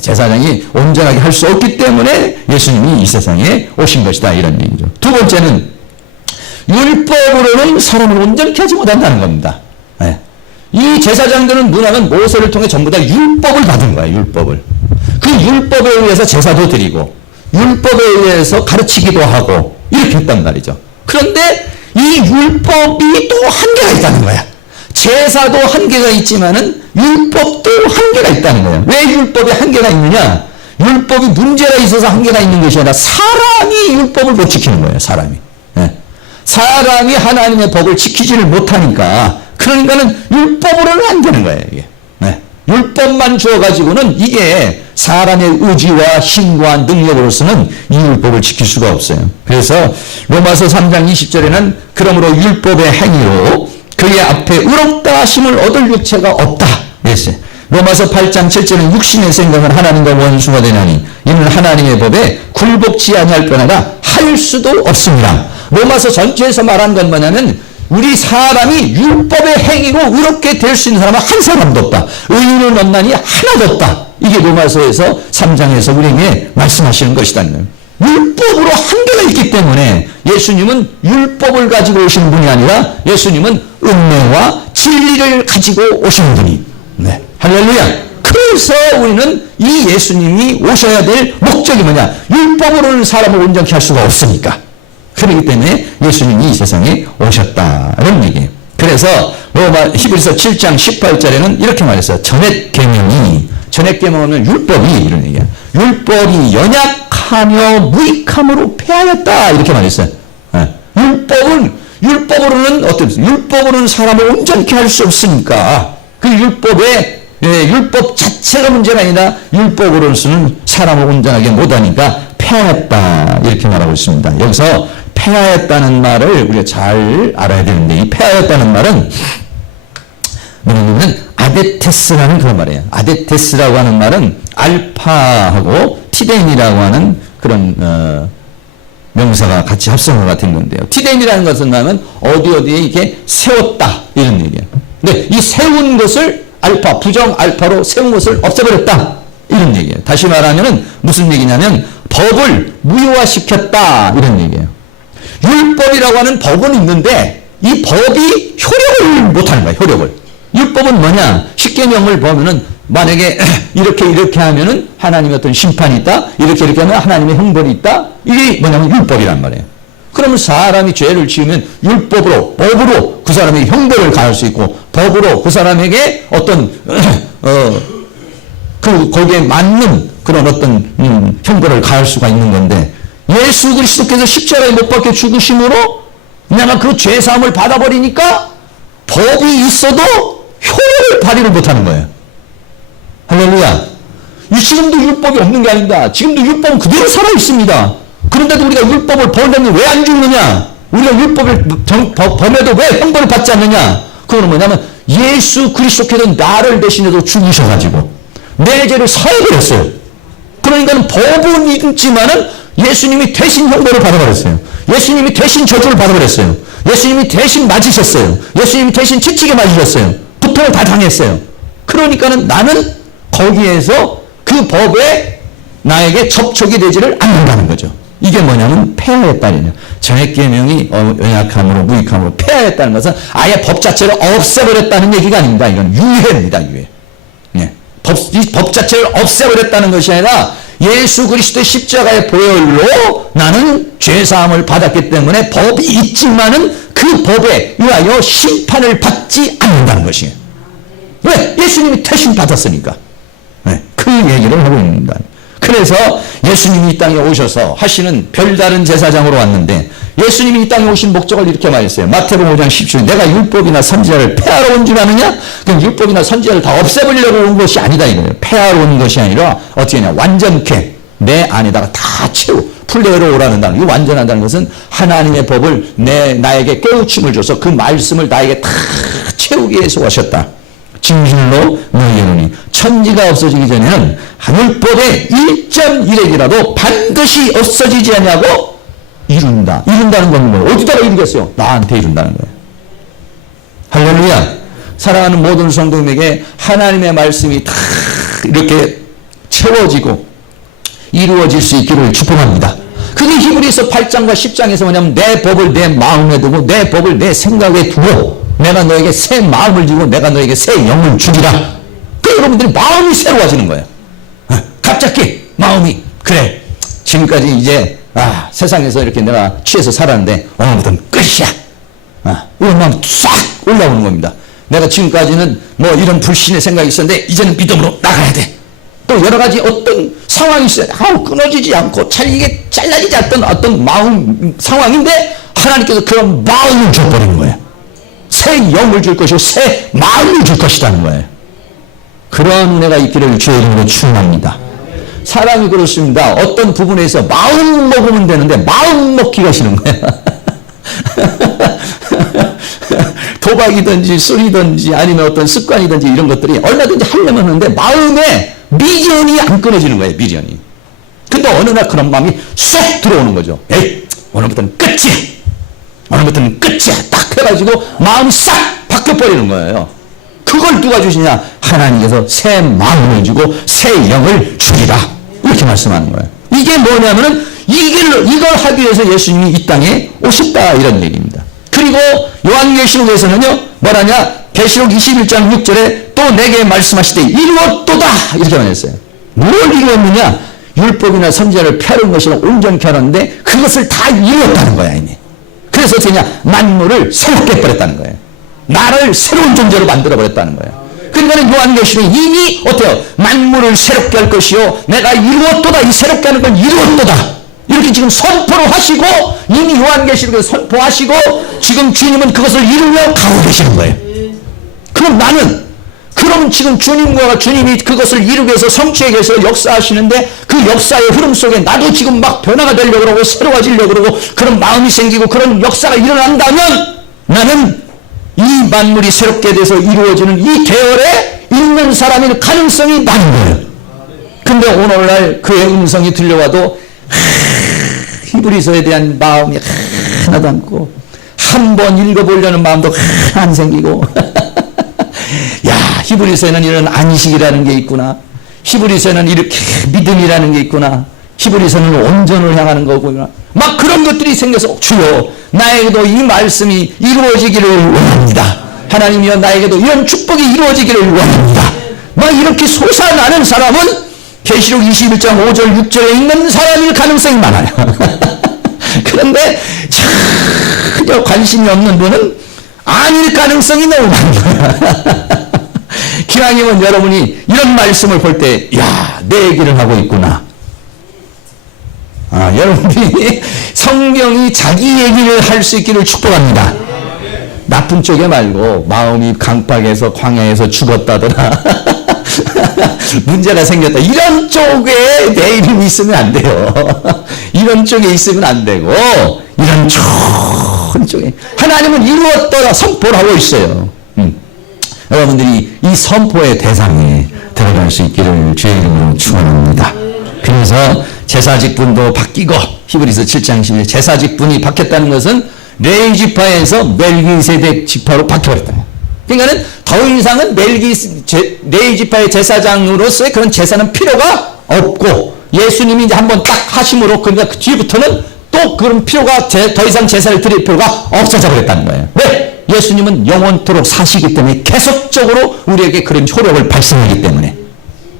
제사장이 온전하게 할 수 없기 때문에 예수님이 이 세상에 오신 것이다, 이런 얘기죠. 두 번째는 율법으로는 사람을 온전케 하지 못한다는 겁니다. 이 제사장들은 뭐냐면 모세를 통해 전부 다 율법을 받은 거예요. 율법을. 그 율법에 의해서 제사도 드리고 율법에 의해서 가르치기도 하고 이렇게 했단 말이죠. 그런데 이 율법이 또 한계가 있다는 거야. 제사도 한계가 있지만은 율법도 한계가 있다는 거예요. 왜 율법에 한계가 있느냐? 율법이 문제가 있어서 한계가 있는 것이 아니라 사람이 율법을 못 지키는 거예요. 사람이 하나님의 법을 지키지를 못하니까, 그러니까는 율법으로는 안 되는 거예요, 이게. 율법만 주어가지고는 이게 사람의 의지와 힘과 능력으로서는 이 율법을 지킬 수가 없어요. 그래서 로마서 3장 20절에는 그러므로 율법의 행위로 그의 앞에 의롭다 하심을 얻을 육체가 없다, 그랬어요. 로마서 8장 7절은 육신의 생각은 하나님과 원수가 되나니 이는 하나님의 법에 굴복치 아니할 뻔하나 할 수도 없습니다. 로마서 전체에서 말한 건 뭐냐면 우리 사람이 율법의 행위로 의롭게 될 수 있는 사람은 한 사람도 없다. 의인은 없나니 하나도 없다. 이게 로마서에서 3장에서 우리에게 말씀하시는 것이다. 율법으로 한계가 있기 때문에 예수님은 율법을 가지고 오신 분이 아니라 예수님은 은혜와 진리를 가지고 오신 분이. 할렐루야. 그래서 우리는 이 예수님이 오셔야 될 목적이 뭐냐? 율법으로는 사람을 온전케 할 수가 없으니까. 그렇기 때문에 예수님이 이 세상에 오셨다, 이런 얘기예요. 그래서 히브리서 7장 18절에는 이렇게 말했어요. 전액 계명하면 율법이, 이런 얘기야. 율법이 연약하며 무익함으로 패하였다, 이렇게 말했어요. 율법으로는 어떻습니까? 율법으로는 사람을 온전케 할 수 없으니까 그 율법 자체가 문제가 아니라 율법으로서는 사람을 온전하게 못하니까 패하였다, 이렇게 말하고 있습니다. 여기서 패하였다는 말을 우리가 잘 알아야 되는데, 이 패하였다는 말은 뭐냐면 아데테스라는 그런 말이에요. 아데테스라고 하는 말은 알파하고 티덴이라고 하는 그런 명사가 같이 합성어가 된 건데요. 티덴이라는 것은 뭐냐면 어디에 이렇게 세웠다, 이런 얘기예요. 근데 이 세운 것을 알파, 부정 알파로 세운 것을 없애버렸다, 이런 이런 얘기예요. 다시 말하면은 무슨 얘기냐면 법을 무효화시켰다 이런 얘기예요. 율법이라고 하는 법은 있는데 이 법이 효력을 못하는 거예요. 효력을. 율법은 뭐냐? 십계명을 보면은 만약에 이렇게 하면은 하나님의 어떤 심판이 있다. 이렇게 하면 하나님의 형벌이 있다. 이게 뭐냐면 율법이란 말이에요. 그러면 사람이 죄를 지으면 율법으로, 법으로 그 사람에게 형벌을 가할 수 있고, 법으로 그 사람에게 어떤 거기에 맞는 그런 어떤 형벌을 가할 수가 있는 건데, 예수 그리스도께서 십자가에 못 박혀 죽으심으로 내가 그 죄사함을 받아버리니까 법이 있어도 효력을 발휘를 못하는 거예요. 할렐루야. 지금도 율법이 없는 게 아닙니다. 지금도 율법은 그대로 살아있습니다. 그런데도 우리가 율법을 범하면 왜 안 죽느냐? 우리가 율법을 범해도 왜 형벌을 받지 않느냐? 그거는 뭐냐면 예수 그리스도께서 나를 대신해서 죽으셔가지고 내 죄를 사해버렸어요. 그러니까 법은 있지만은 예수님이 대신 형벌을 받아버렸어요. 예수님이 대신 저주를 받아버렸어요. 예수님이 대신 맞으셨어요. 예수님이 대신 채찍에 맞으셨어요. 고통을 다 당했어요. 그러니까는 나는 거기에서 그 법에 나에게 접촉이 되지를 않는다는 거죠. 이게 뭐냐면 폐하였다느냐. 정액계명이 연약함으로 무익함으로 폐하였다는 것은 아예 법 자체를 없애버렸다는 얘기가 아닙니다. 이건 유해입니다. 유해. 예. 법 자체를 없애버렸다는 것이 아니라 예수 그리스도의 십자가의 보혈로 나는 죄사함을 받았기 때문에 법이 있지만은 그 법에 의하여 심판을 받지 않는다는 것이에요. 왜? 예수님이 대신 받았으니까. 네, 그 얘기를 하고 있습니다. 그래서 예수님이 이 땅에 오셔서 하시는 별다른 제사장으로 왔는데, 예수님이 이 땅에 오신 목적을 이렇게 말했어요. 마태복음 5장 10절, 내가 율법이나 선지자를 폐하러 온 줄 아느냐? 그럼 율법이나 선지자를 다 없애버리려고 온 것이 아니다 이거예요. 폐하러 온 것이 아니라 어떻게 하냐? 완전케 내 안에다가 다 채우. 풀레로 오라는 단어. 이 완전하다는 것은 하나님의 법을 나에게 깨우침을 줘서 그 말씀을 나에게 다 채우기 위해서 오셨다. 진실로 너희에게 이르노니 천지가 없어지기 전에는 율법의 1.1핵이라도 반드시 없어지지 않냐고 이룬다. 이룬다는 건 뭐예요? 어디다가 이루겠어요? 나한테 이룬다는 거예요. 할렐루야. 사랑하는 모든 성도님에게 하나님의 말씀이 다 이렇게 채워지고 이루어질 수 있기를 축복합니다. 그게 히브리서 8장과 10장에서 뭐냐면 내 법을 내 마음에 두고 내 법을 내 생각에 두고 내가 너에게 새 마음을 주고 내가 너에게 새 영을 주리라. 그 여러분들이 마음이 새로워지는 거예요. 갑자기 마음이 그래 지금까지 이제 세상에서 이렇게 내가 취해서 살았는데 오늘부터는 끝이야. 이런 마음 싹 올라오는 겁니다. 내가 지금까지는 뭐 이런 불신의 생각이 있었는데 이제는 믿음으로 나가야 돼. 또 여러 가지 어떤 상황이 있어요. 끊어지지 않고 이게 잘라지지 않던 어떤 마음 상황인데 하나님께서 그런 마음을 줘버리는 거예요. 새 영을 줄 것이고 새 마음을 줄 것이라는 거예요. 그러한 은혜가 있기를 주의 이름으로 축원합니다. 사람이 그렇습니다. 어떤 부분에서 마음 먹으면 되는데 마음 먹기가 싫은 거예요. 도박이든지 술이든지 아니면 어떤 습관이든지 이런 것들이 얼마든지 하려면 하는데 마음에 미련이 안 끊어지는 거예요. 미련이. 근데 어느 날 그런 마음이 쏙 들어오는 거죠. 에이 오늘부터는 끝이야. 오늘부터는 끝이야. 딱 해가지고 마음이 싹 바뀌어버리는 거예요. 그걸 누가 주시냐? 하나님께서 새 마음을 주고 새 영을 주리라. 이렇게 말씀하는 거예요. 이게 뭐냐면은 이걸 하기 위해서 예수님이 이 땅에 오셨다 이런 얘기입니다. 그리고 요한계시록에서는요 뭐라냐? 계시록 21장 6절에 또 내게 말씀하시되 이루었도다 이렇게 말했어요. 뭘 이루었느냐? 율법이나 선지자를 폐하는 것이나 온전케 하는데 그것을 다 이루었다는 거야 이미. 그래서 어떻게냐? 만물을 새롭게 해버렸다는 거예요. 나를 새로운 존재로 만들어버렸다는 거예요. 그러니까 요한계시록이 이미 어때요? 만물을 새롭게 할 것이요 내가 이루었도다. 이 새롭게 하는 건 이루었도다. 이렇게 지금 선포를 하시고 이미 요한계시록에서 선포하시고 지금 주님은 그것을 이루려 가고 계시는 거예요. 그럼 지금 주님이 그것을 이루기 위해서 성취하기 위해서 역사하시는데 그 역사의 흐름 속에 나도 지금 막 변화가 되려고 그러고 새로워지려고 그러고 그런 마음이 생기고 그런 역사가 일어난다면 나는 이 만물이 새롭게 돼서 이루어지는 이 계열에 있는 사람일 가능성이 많은 거예요. 근데 오늘날 그의 음성이 들려와도 히브리서에 대한 마음이 하나도 않고 한 번 읽어보려는 마음도 안 생기고 야 히브리서에는 이런 안식이라는 게 있구나. 히브리서는 이렇게 믿음이라는 게 있구나. 히브리서는 온전을 향하는 거구나. 막 그런 것들이 생겨서 주여 나에게도 이 말씀이 이루어지기를 원합니다. 하나님이여 나에게도 이런 축복이 이루어지기를 원합니다. 막 이렇게 솟아나는 사람은 계시록 21장 5절 6절에 있는 사람일 가능성이 많아요. 그런데 전혀 관심이 없는 분은 아닐 가능성이 너무 많은 거야. 기왕이면 여러분이 이런 말씀을 볼 때, 야, 내 얘기를 하고 있구나. 여러분들이 성경이 자기 얘기를 할 수 있기를 축복합니다. 나쁜 쪽에 말고 마음이 강박해서 광야에서 죽었다더라. 문제가 생겼다. 이런 쪽에 내 이름이 있으면 안 돼요. 이런 쪽에 있으면 안 되고 이런 좋은 쪽에 하나님은 이루었더라 선포를 하고 있어요. 여러분들이 이 선포의 대상에 들어갈 수 있기를 주의 이름으로 축원합니다. 그래서 제사직분도 바뀌고 히브리서 7장 11절 제사직분이 바뀌었다는 것은 레위 지파에서 멜기세덱 지파로 바뀌어버렸다. 그러니까는 더 이상은 레위 지파의 제사장으로서의 그런 제사는 필요가 없고 예수님이 이제 한번 딱 하심으로 그러니까 그 뒤부터는 또 그런 필요가 더 이상 제사를 드릴 필요가 없어져 버렸다는 거예요. 왜? 예수님은 영원토록 사시기 때문에 계속적으로 우리에게 그런 효력을 발생하기 때문에.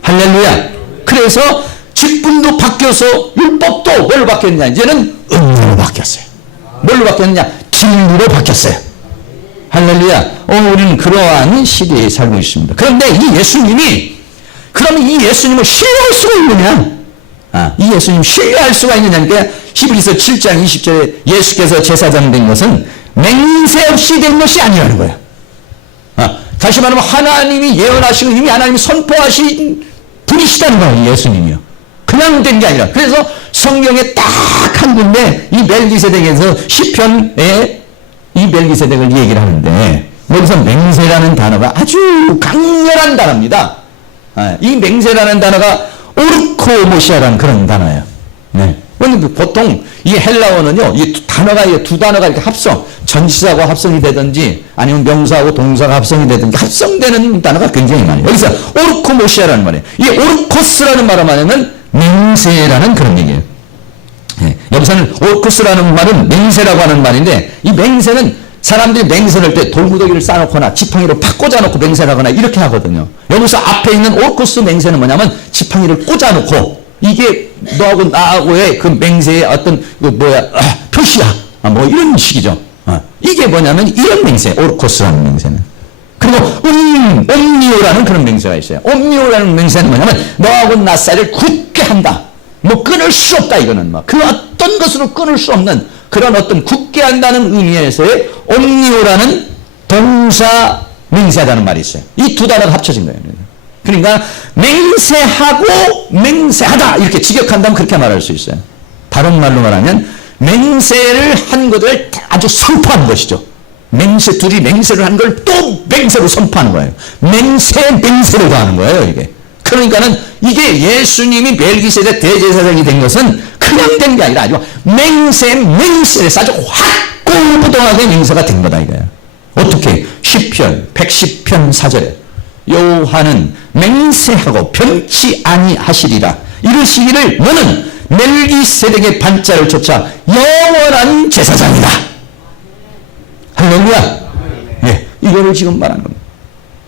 할렐루야. 그래서 직분도 바뀌어서 율법도 뭘로 바뀌었냐? 이제는 은혜로 바뀌었어요. 뭘로 바뀌었느냐? 진리로 바뀌었어요. 할렐루야. 우리는 그러한 시대에 살고 있습니다. 그런데 이 예수님이 그러면 이 예수님을 신뢰할 수가 있느냐? 이 예수님 신뢰할 수가 있느냐니까 히브리서 7장 20절에 예수께서 제사장 된 것은 맹세 없이 된 것이 아니라는 거예요. 다시 말하면 하나님이 예언하시고 이미 하나님이 선포하신 분이시다는 거예요. 예수님이요. 그냥 된 게 아니라. 그래서 성경에 딱 한 군데 이 멜기세덱에서 시편에 이 멜기세덱을 얘기를 하는데 여기서 맹세라는 단어가 아주 강렬한 단어입니다. 이 맹세라는 단어가 오르코모시아라는 그런 단어예요. 네. 보통 이 헬라어는요, 이 두 단어가 이렇게 전치사하고 합성이 되든지 아니면 명사하고 동사가 합성이 되든지 합성되는 단어가 굉장히 많아요. 여기서 오르코모시아라는 말이에요. 이 오르코스라는 말은 뭐냐면 맹세라는 그런 얘기예요. 네. 여기서는 오르코스라는 말은 맹세라고 하는 말인데 이 맹세는 사람들이 맹세를 할 때 돌무더기를 쌓아놓거나 지팡이로 팍 꽂아놓고 맹세를 하거나 이렇게 하거든요. 여기서 앞에 있는 오르코스 맹세는 뭐냐면 지팡이를 꽂아놓고 이게 너하고 나하고의 그 맹세의 어떤 표시야. 뭐 이런 식이죠. 이게 뭐냐면 이런 맹세, 오르코스라는 맹세는. 그리고 옴니오라는 그런 맹세가 있어요. 옴니오라는 맹세는 뭐냐면 너하고 나 사이를 굳게 한다. 뭐 끊을 수 없다 이거는 그 어떤 것으로 끊을 수 없는 그런 어떤 굳게 한다는 의미에서의 옴니오라는 동사 맹세하다는 말이 있어요. 이 두 단어가 합쳐진 거예요. 그러니까 맹세하고 맹세하다 이렇게 직역한다면 그렇게 말할 수 있어요. 다른 말로 말하면 맹세를 한 것을 아주 선포하는 것이죠. 둘이 맹세를 한 걸 또 맹세로 선포하는 거예요. 맹세로 가는 거예요 이게. 그러니까는 이게 예수님이 멜기세덱 대제사장이 된 것은 그냥 된 게 아니라 아주 맹세에서 아주 확고부동하게 맹세가 된 거다 이거예요. 어떻게? 시편 110편 4절에 여호와는 맹세하고 변치 아니하시리라 이르시기를 너는 멜기세덱의 반자를 쫓아 영원한 제사장이다. 할렐루야. 예, 이거를 지금 말하는 겁니다.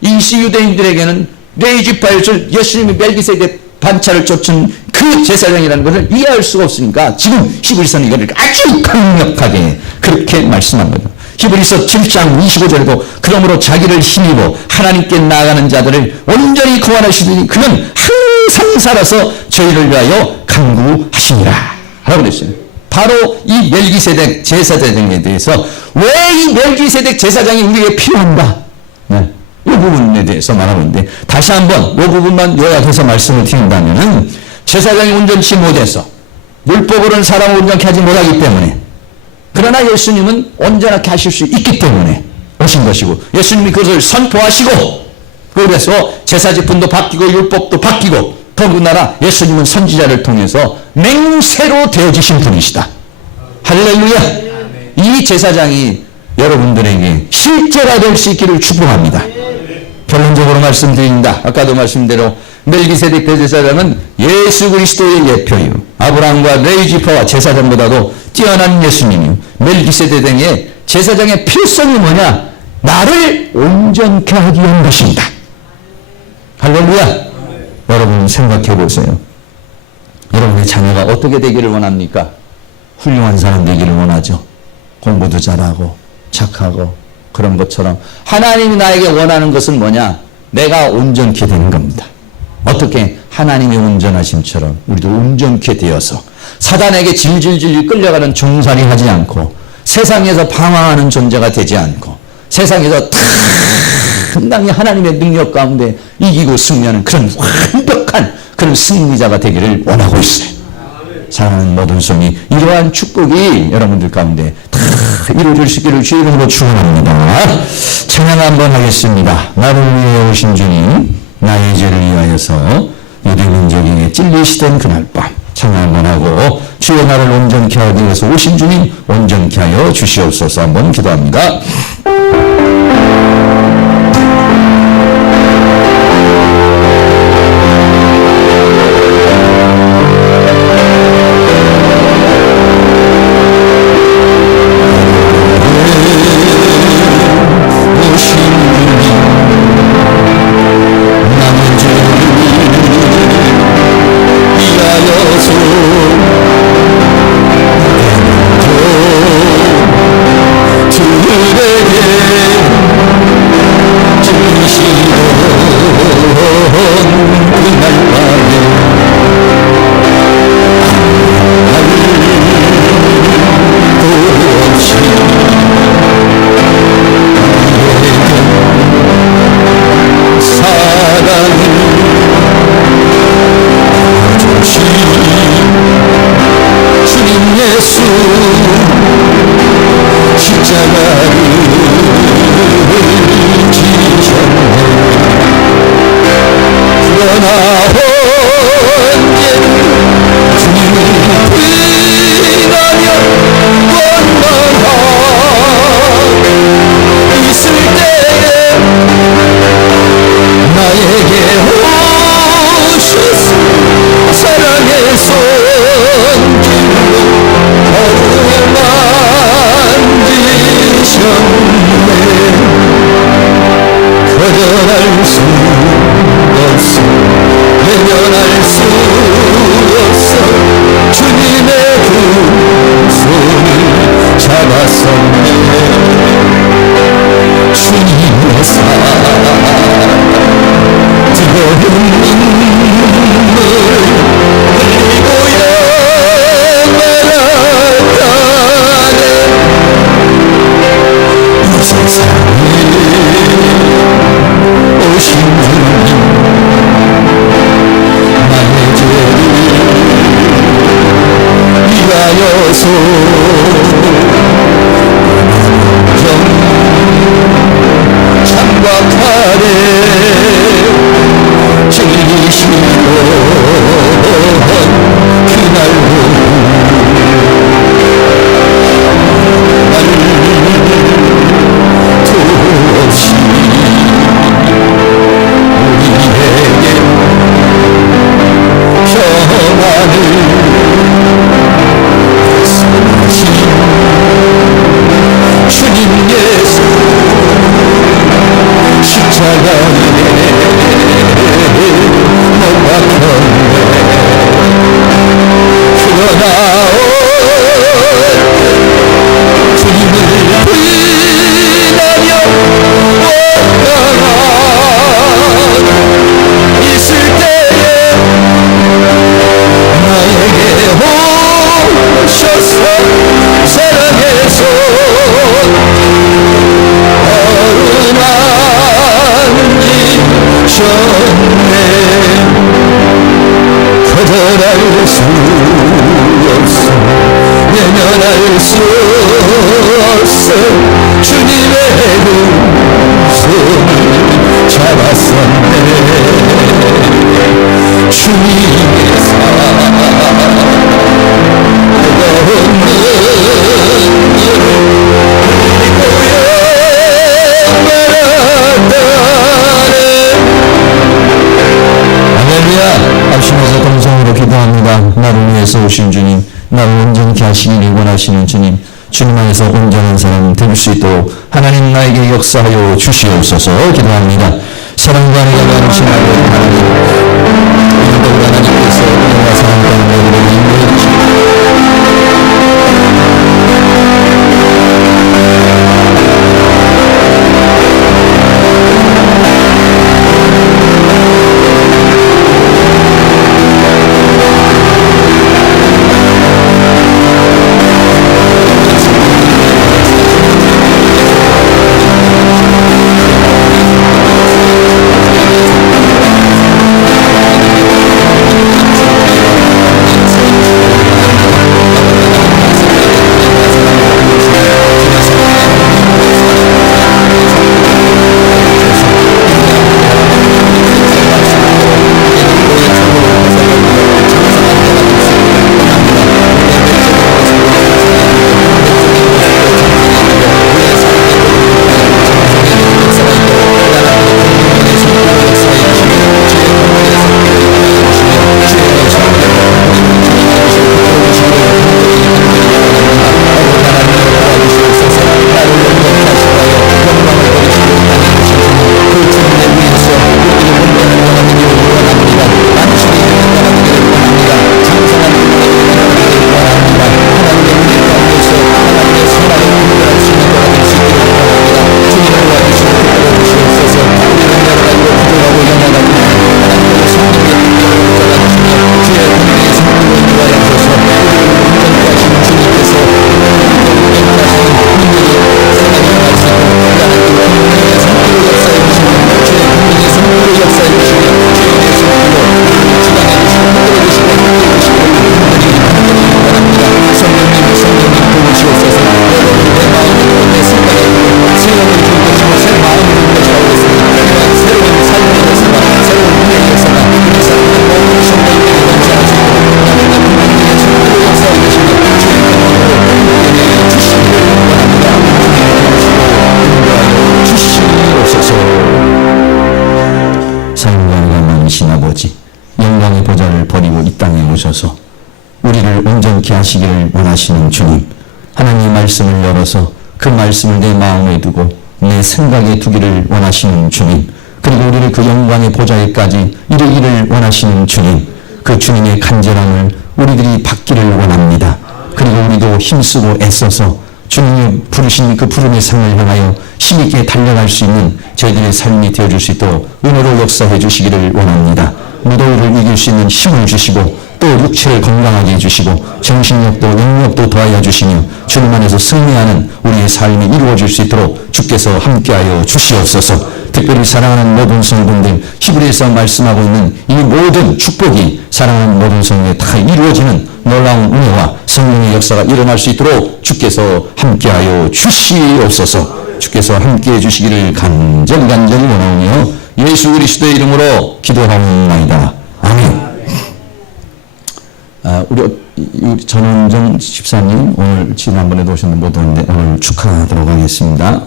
이시 유대인들에게는 레위 지파에서 예수님이 멜기세덱 반차를 쫓은 그 제사장이라는 것을 이해할 수가 없으니까 지금 히브리서는 이거를 아주 강력하게 그렇게 말씀한 거죠. 히브리서 7장 25절에도 그러므로 자기를 힘입어 하나님께 나아가는 자들을 온전히 구원하시더니 그는 항상 살아서 저희를 위하여 간구하시니라 라고 그랬어요. 바로 이 멜기세덱 제사장에 대해서 왜 이 멜기세덱 제사장이 우리에게 필요한가? 네. 이 부분에 대해서 말하고 있는데 다시 한번 이 부분만 요약해서 말씀을 드린다면 제사장이 온전치 못해서 율법으로는 사람을 온전케 하지 못하기 때문에 그러나 예수님은 온전하게 하실 수 있기 때문에 오신 것이고 예수님이 그것을 선포하시고 그래서 제사지품도 바뀌고 율법도 바뀌고 더군다나 예수님은 선지자를 통해서 맹세로 되어지신 분이시다. 할렐루야. 이 제사장이 여러분들에게 실제가 될 수 있기를 축복합니다. 결론적으로 말씀드립니다. 아까도 말씀대로 멜기세덱 대제사장은 예수 그리스도의 예표이요 아브라함과 레위지파와 제사장보다도 뛰어난 예수님이요 멜기세덱의 제사장의 필성이 뭐냐? 나를 온전케 하기 위한 것입니다. 할렐루야. 여러분 생각해 보세요. 여러분의 자녀가 어떻게 되기를 원합니까? 훌륭한 사람 되기를 원하죠. 공부도 잘하고 착하고 그런 것처럼 하나님이 나에게 원하는 것은 뭐냐? 내가 온전케 되는 겁니다. 어떻게? 하나님의 온전하심처럼 우리도 온전케 되어서 사단에게 질질질 끌려가는 종살이 하지 않고 세상에서 방황하는 존재가 되지 않고 세상에서 당당히 하나님의 능력 가운데 이기고 승리하는 그런 완벽한 그런 승리자가 되기를 원하고 있어요. 사랑하는 모든 성이 이러한 축복이 여러분들 가운데 다 이루어질 수 있기를 주의 이름으로 축원합니다. 찬양 한번 하겠습니다. 나를 위해 오신 주님 나의 죄를 위하여서 유대 민족에게 찔리시던 그날 밤 찬양 한번 하고 주여 나를 온전케 하기 위해서 오신 주님 온전케 하여 주시옵소서 한번 기도합니다. 기도합니다. 나를 위해서 오신 주님, 나를 온전케 하시기를 원하시는 주님, 주님 안에서 온전한 사람 될 수 있도록 하나님 나에게 역사하여 주시옵소서. 기도합니다. 사랑과 은혜가 넘치나고 하나님, 오늘도 하나님께서 은혜와 사랑 가운데 우리를 인도해 주시옵소서. 영광의 보좌를 버리고 이 땅에 오셔서 우리를 온전케 하시기를 원하시는 주님, 하나님의 말씀을 열어서 그 말씀을 내 마음에 두고 내 생각에 두기를 원하시는 주님, 그리고 우리를 그 영광의 보좌에까지 이르기를 원하시는 주님, 그 주님의 간절함을 우리들이 받기를 원합니다. 그리고 우리도 힘쓰고 애써서 주님이 부르신 그 부름의 상을 향하여 힘있게 달려갈 수 있는 저희들의 삶이 되어줄 수 있도록 은혜로 역사해 주시기를 원합니다. 무더위를 이길 수 있는 힘을 주시고 또 육체를 건강하게 해주시고 정신력도 영력도 더하여 주시며 주님 안에서 승리하는 우리의 삶이 이루어질 수 있도록 주께서 함께하여 주시옵소서. 특별히 사랑하는 모든 성도들, 히브리에서 말씀하고 있는 이 모든 축복이 사랑하는 모든 성도에 다 이루어지는 놀라운 은혜와 성령의 역사가 일어날 수 있도록 주께서 함께하여 주시옵소서. 주께서 함께해 주시기를 간절히 원하오며 예수 그리스도의 이름으로 기도하옵나이다. 아멘. 우리 전원정 집사님, 오늘 지난번에도 오셨는데 못 오는데 오늘 축하하도록 하겠습니다.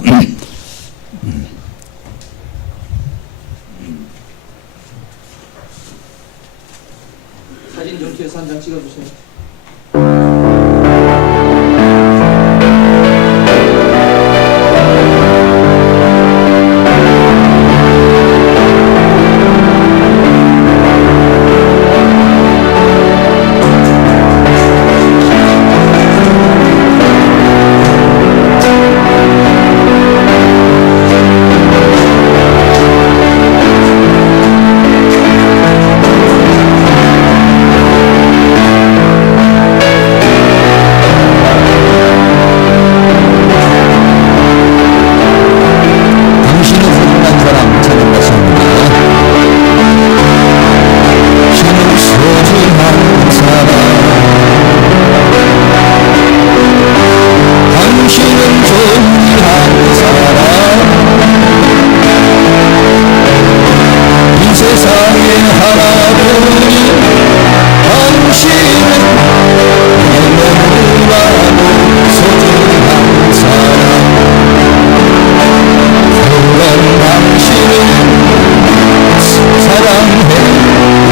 사진 좀 뒤에서 한 장 찍어주세요. 사랑해.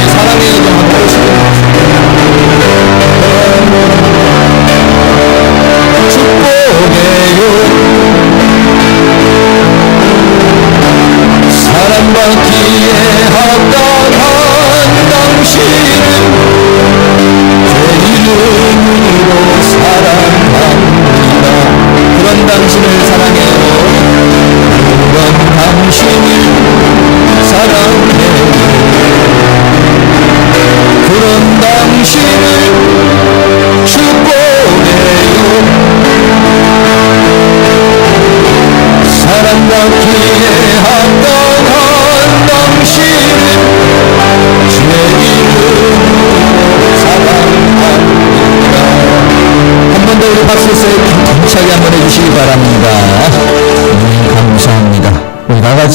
사랑해.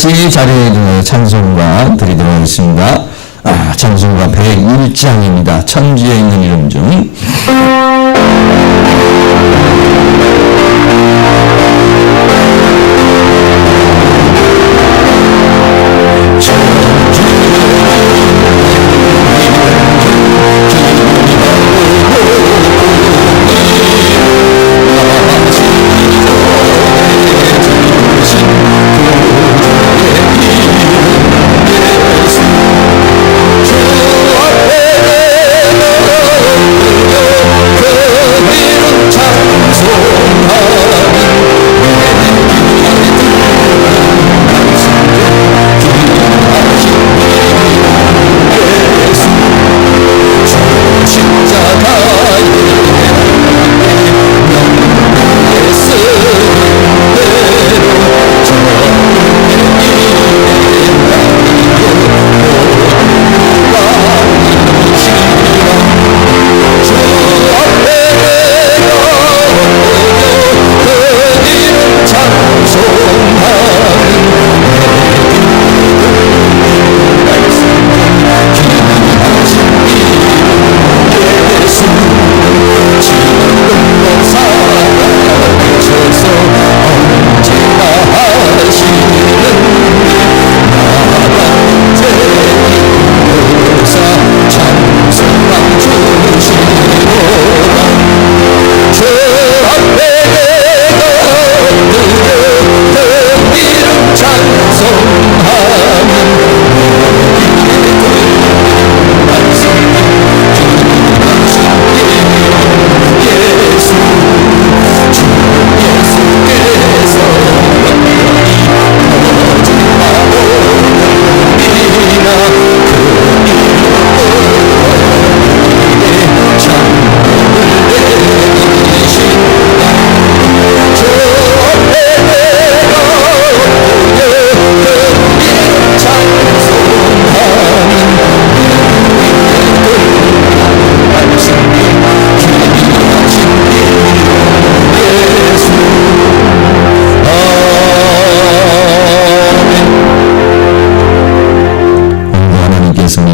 같이 자리에 찬송가 드리도록 하겠습니다. 찬송가 101장입니다. 천지에 있는 이름 중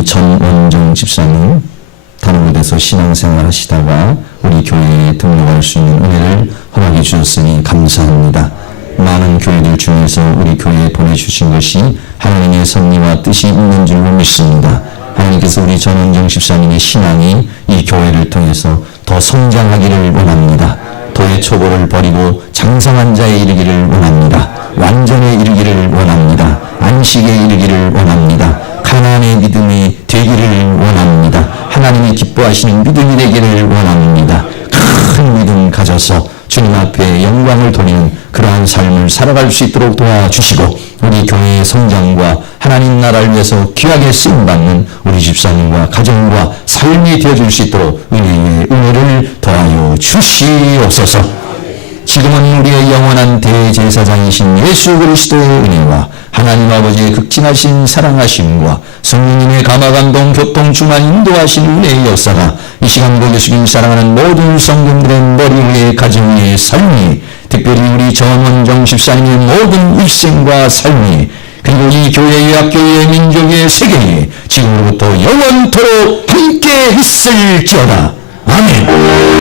전원정 집사님 다른 곳에서 신앙생활 하시다가 우리 교회에 등록할 수 있는 은혜를 허락해 주셨으니 감사합니다. 많은 교회들 중에서 우리 교회에 보내주신 것이 하나님의 섭리와 뜻이 있는 줄로 믿습니다. 하나님께서 우리 전원정 집사님의 신앙이 이 교회를 통해서 더 성장하기를 원합니다. 도의 초보를 버리고 장성한 자에 이르기를 원합니다. 완전에 이르기를 원합니다. 안식에 이르기를 원합니다. 가나안의 믿음이 되기를 원합니다. 하나님이 기뻐하시는 믿음이 되기를 원합니다. 큰 믿음 가져서 주님 앞에 영광을 돌리는 그러한 삶을 살아갈 수 있도록 도와주시고 우리 교회의 성장과 하나님 나라를 위해서 귀하게 쓰임받는 우리 집사님과 가정과 삶이 되어줄 수 있도록 은혜의 은혜를 더하여 주시옵소서. 지금은 우리의 영원한 대제사장이신 예수 그리스도의 은혜와 하나님 아버지의 극진하신 사랑하심과 성령님의 감화감동 교통 충만 인도하신 은혜의 역사가 이 시간도 예수님 사랑하는 모든 성도들의 머리 위에 가정 위에 삶이 특별히 우리 전원정 집사님의 모든 일생과 삶이 그리고 이 교회의 학교의 민족의 세계에 지금으로부터 영원토록 함께 있을지어다. 아멘.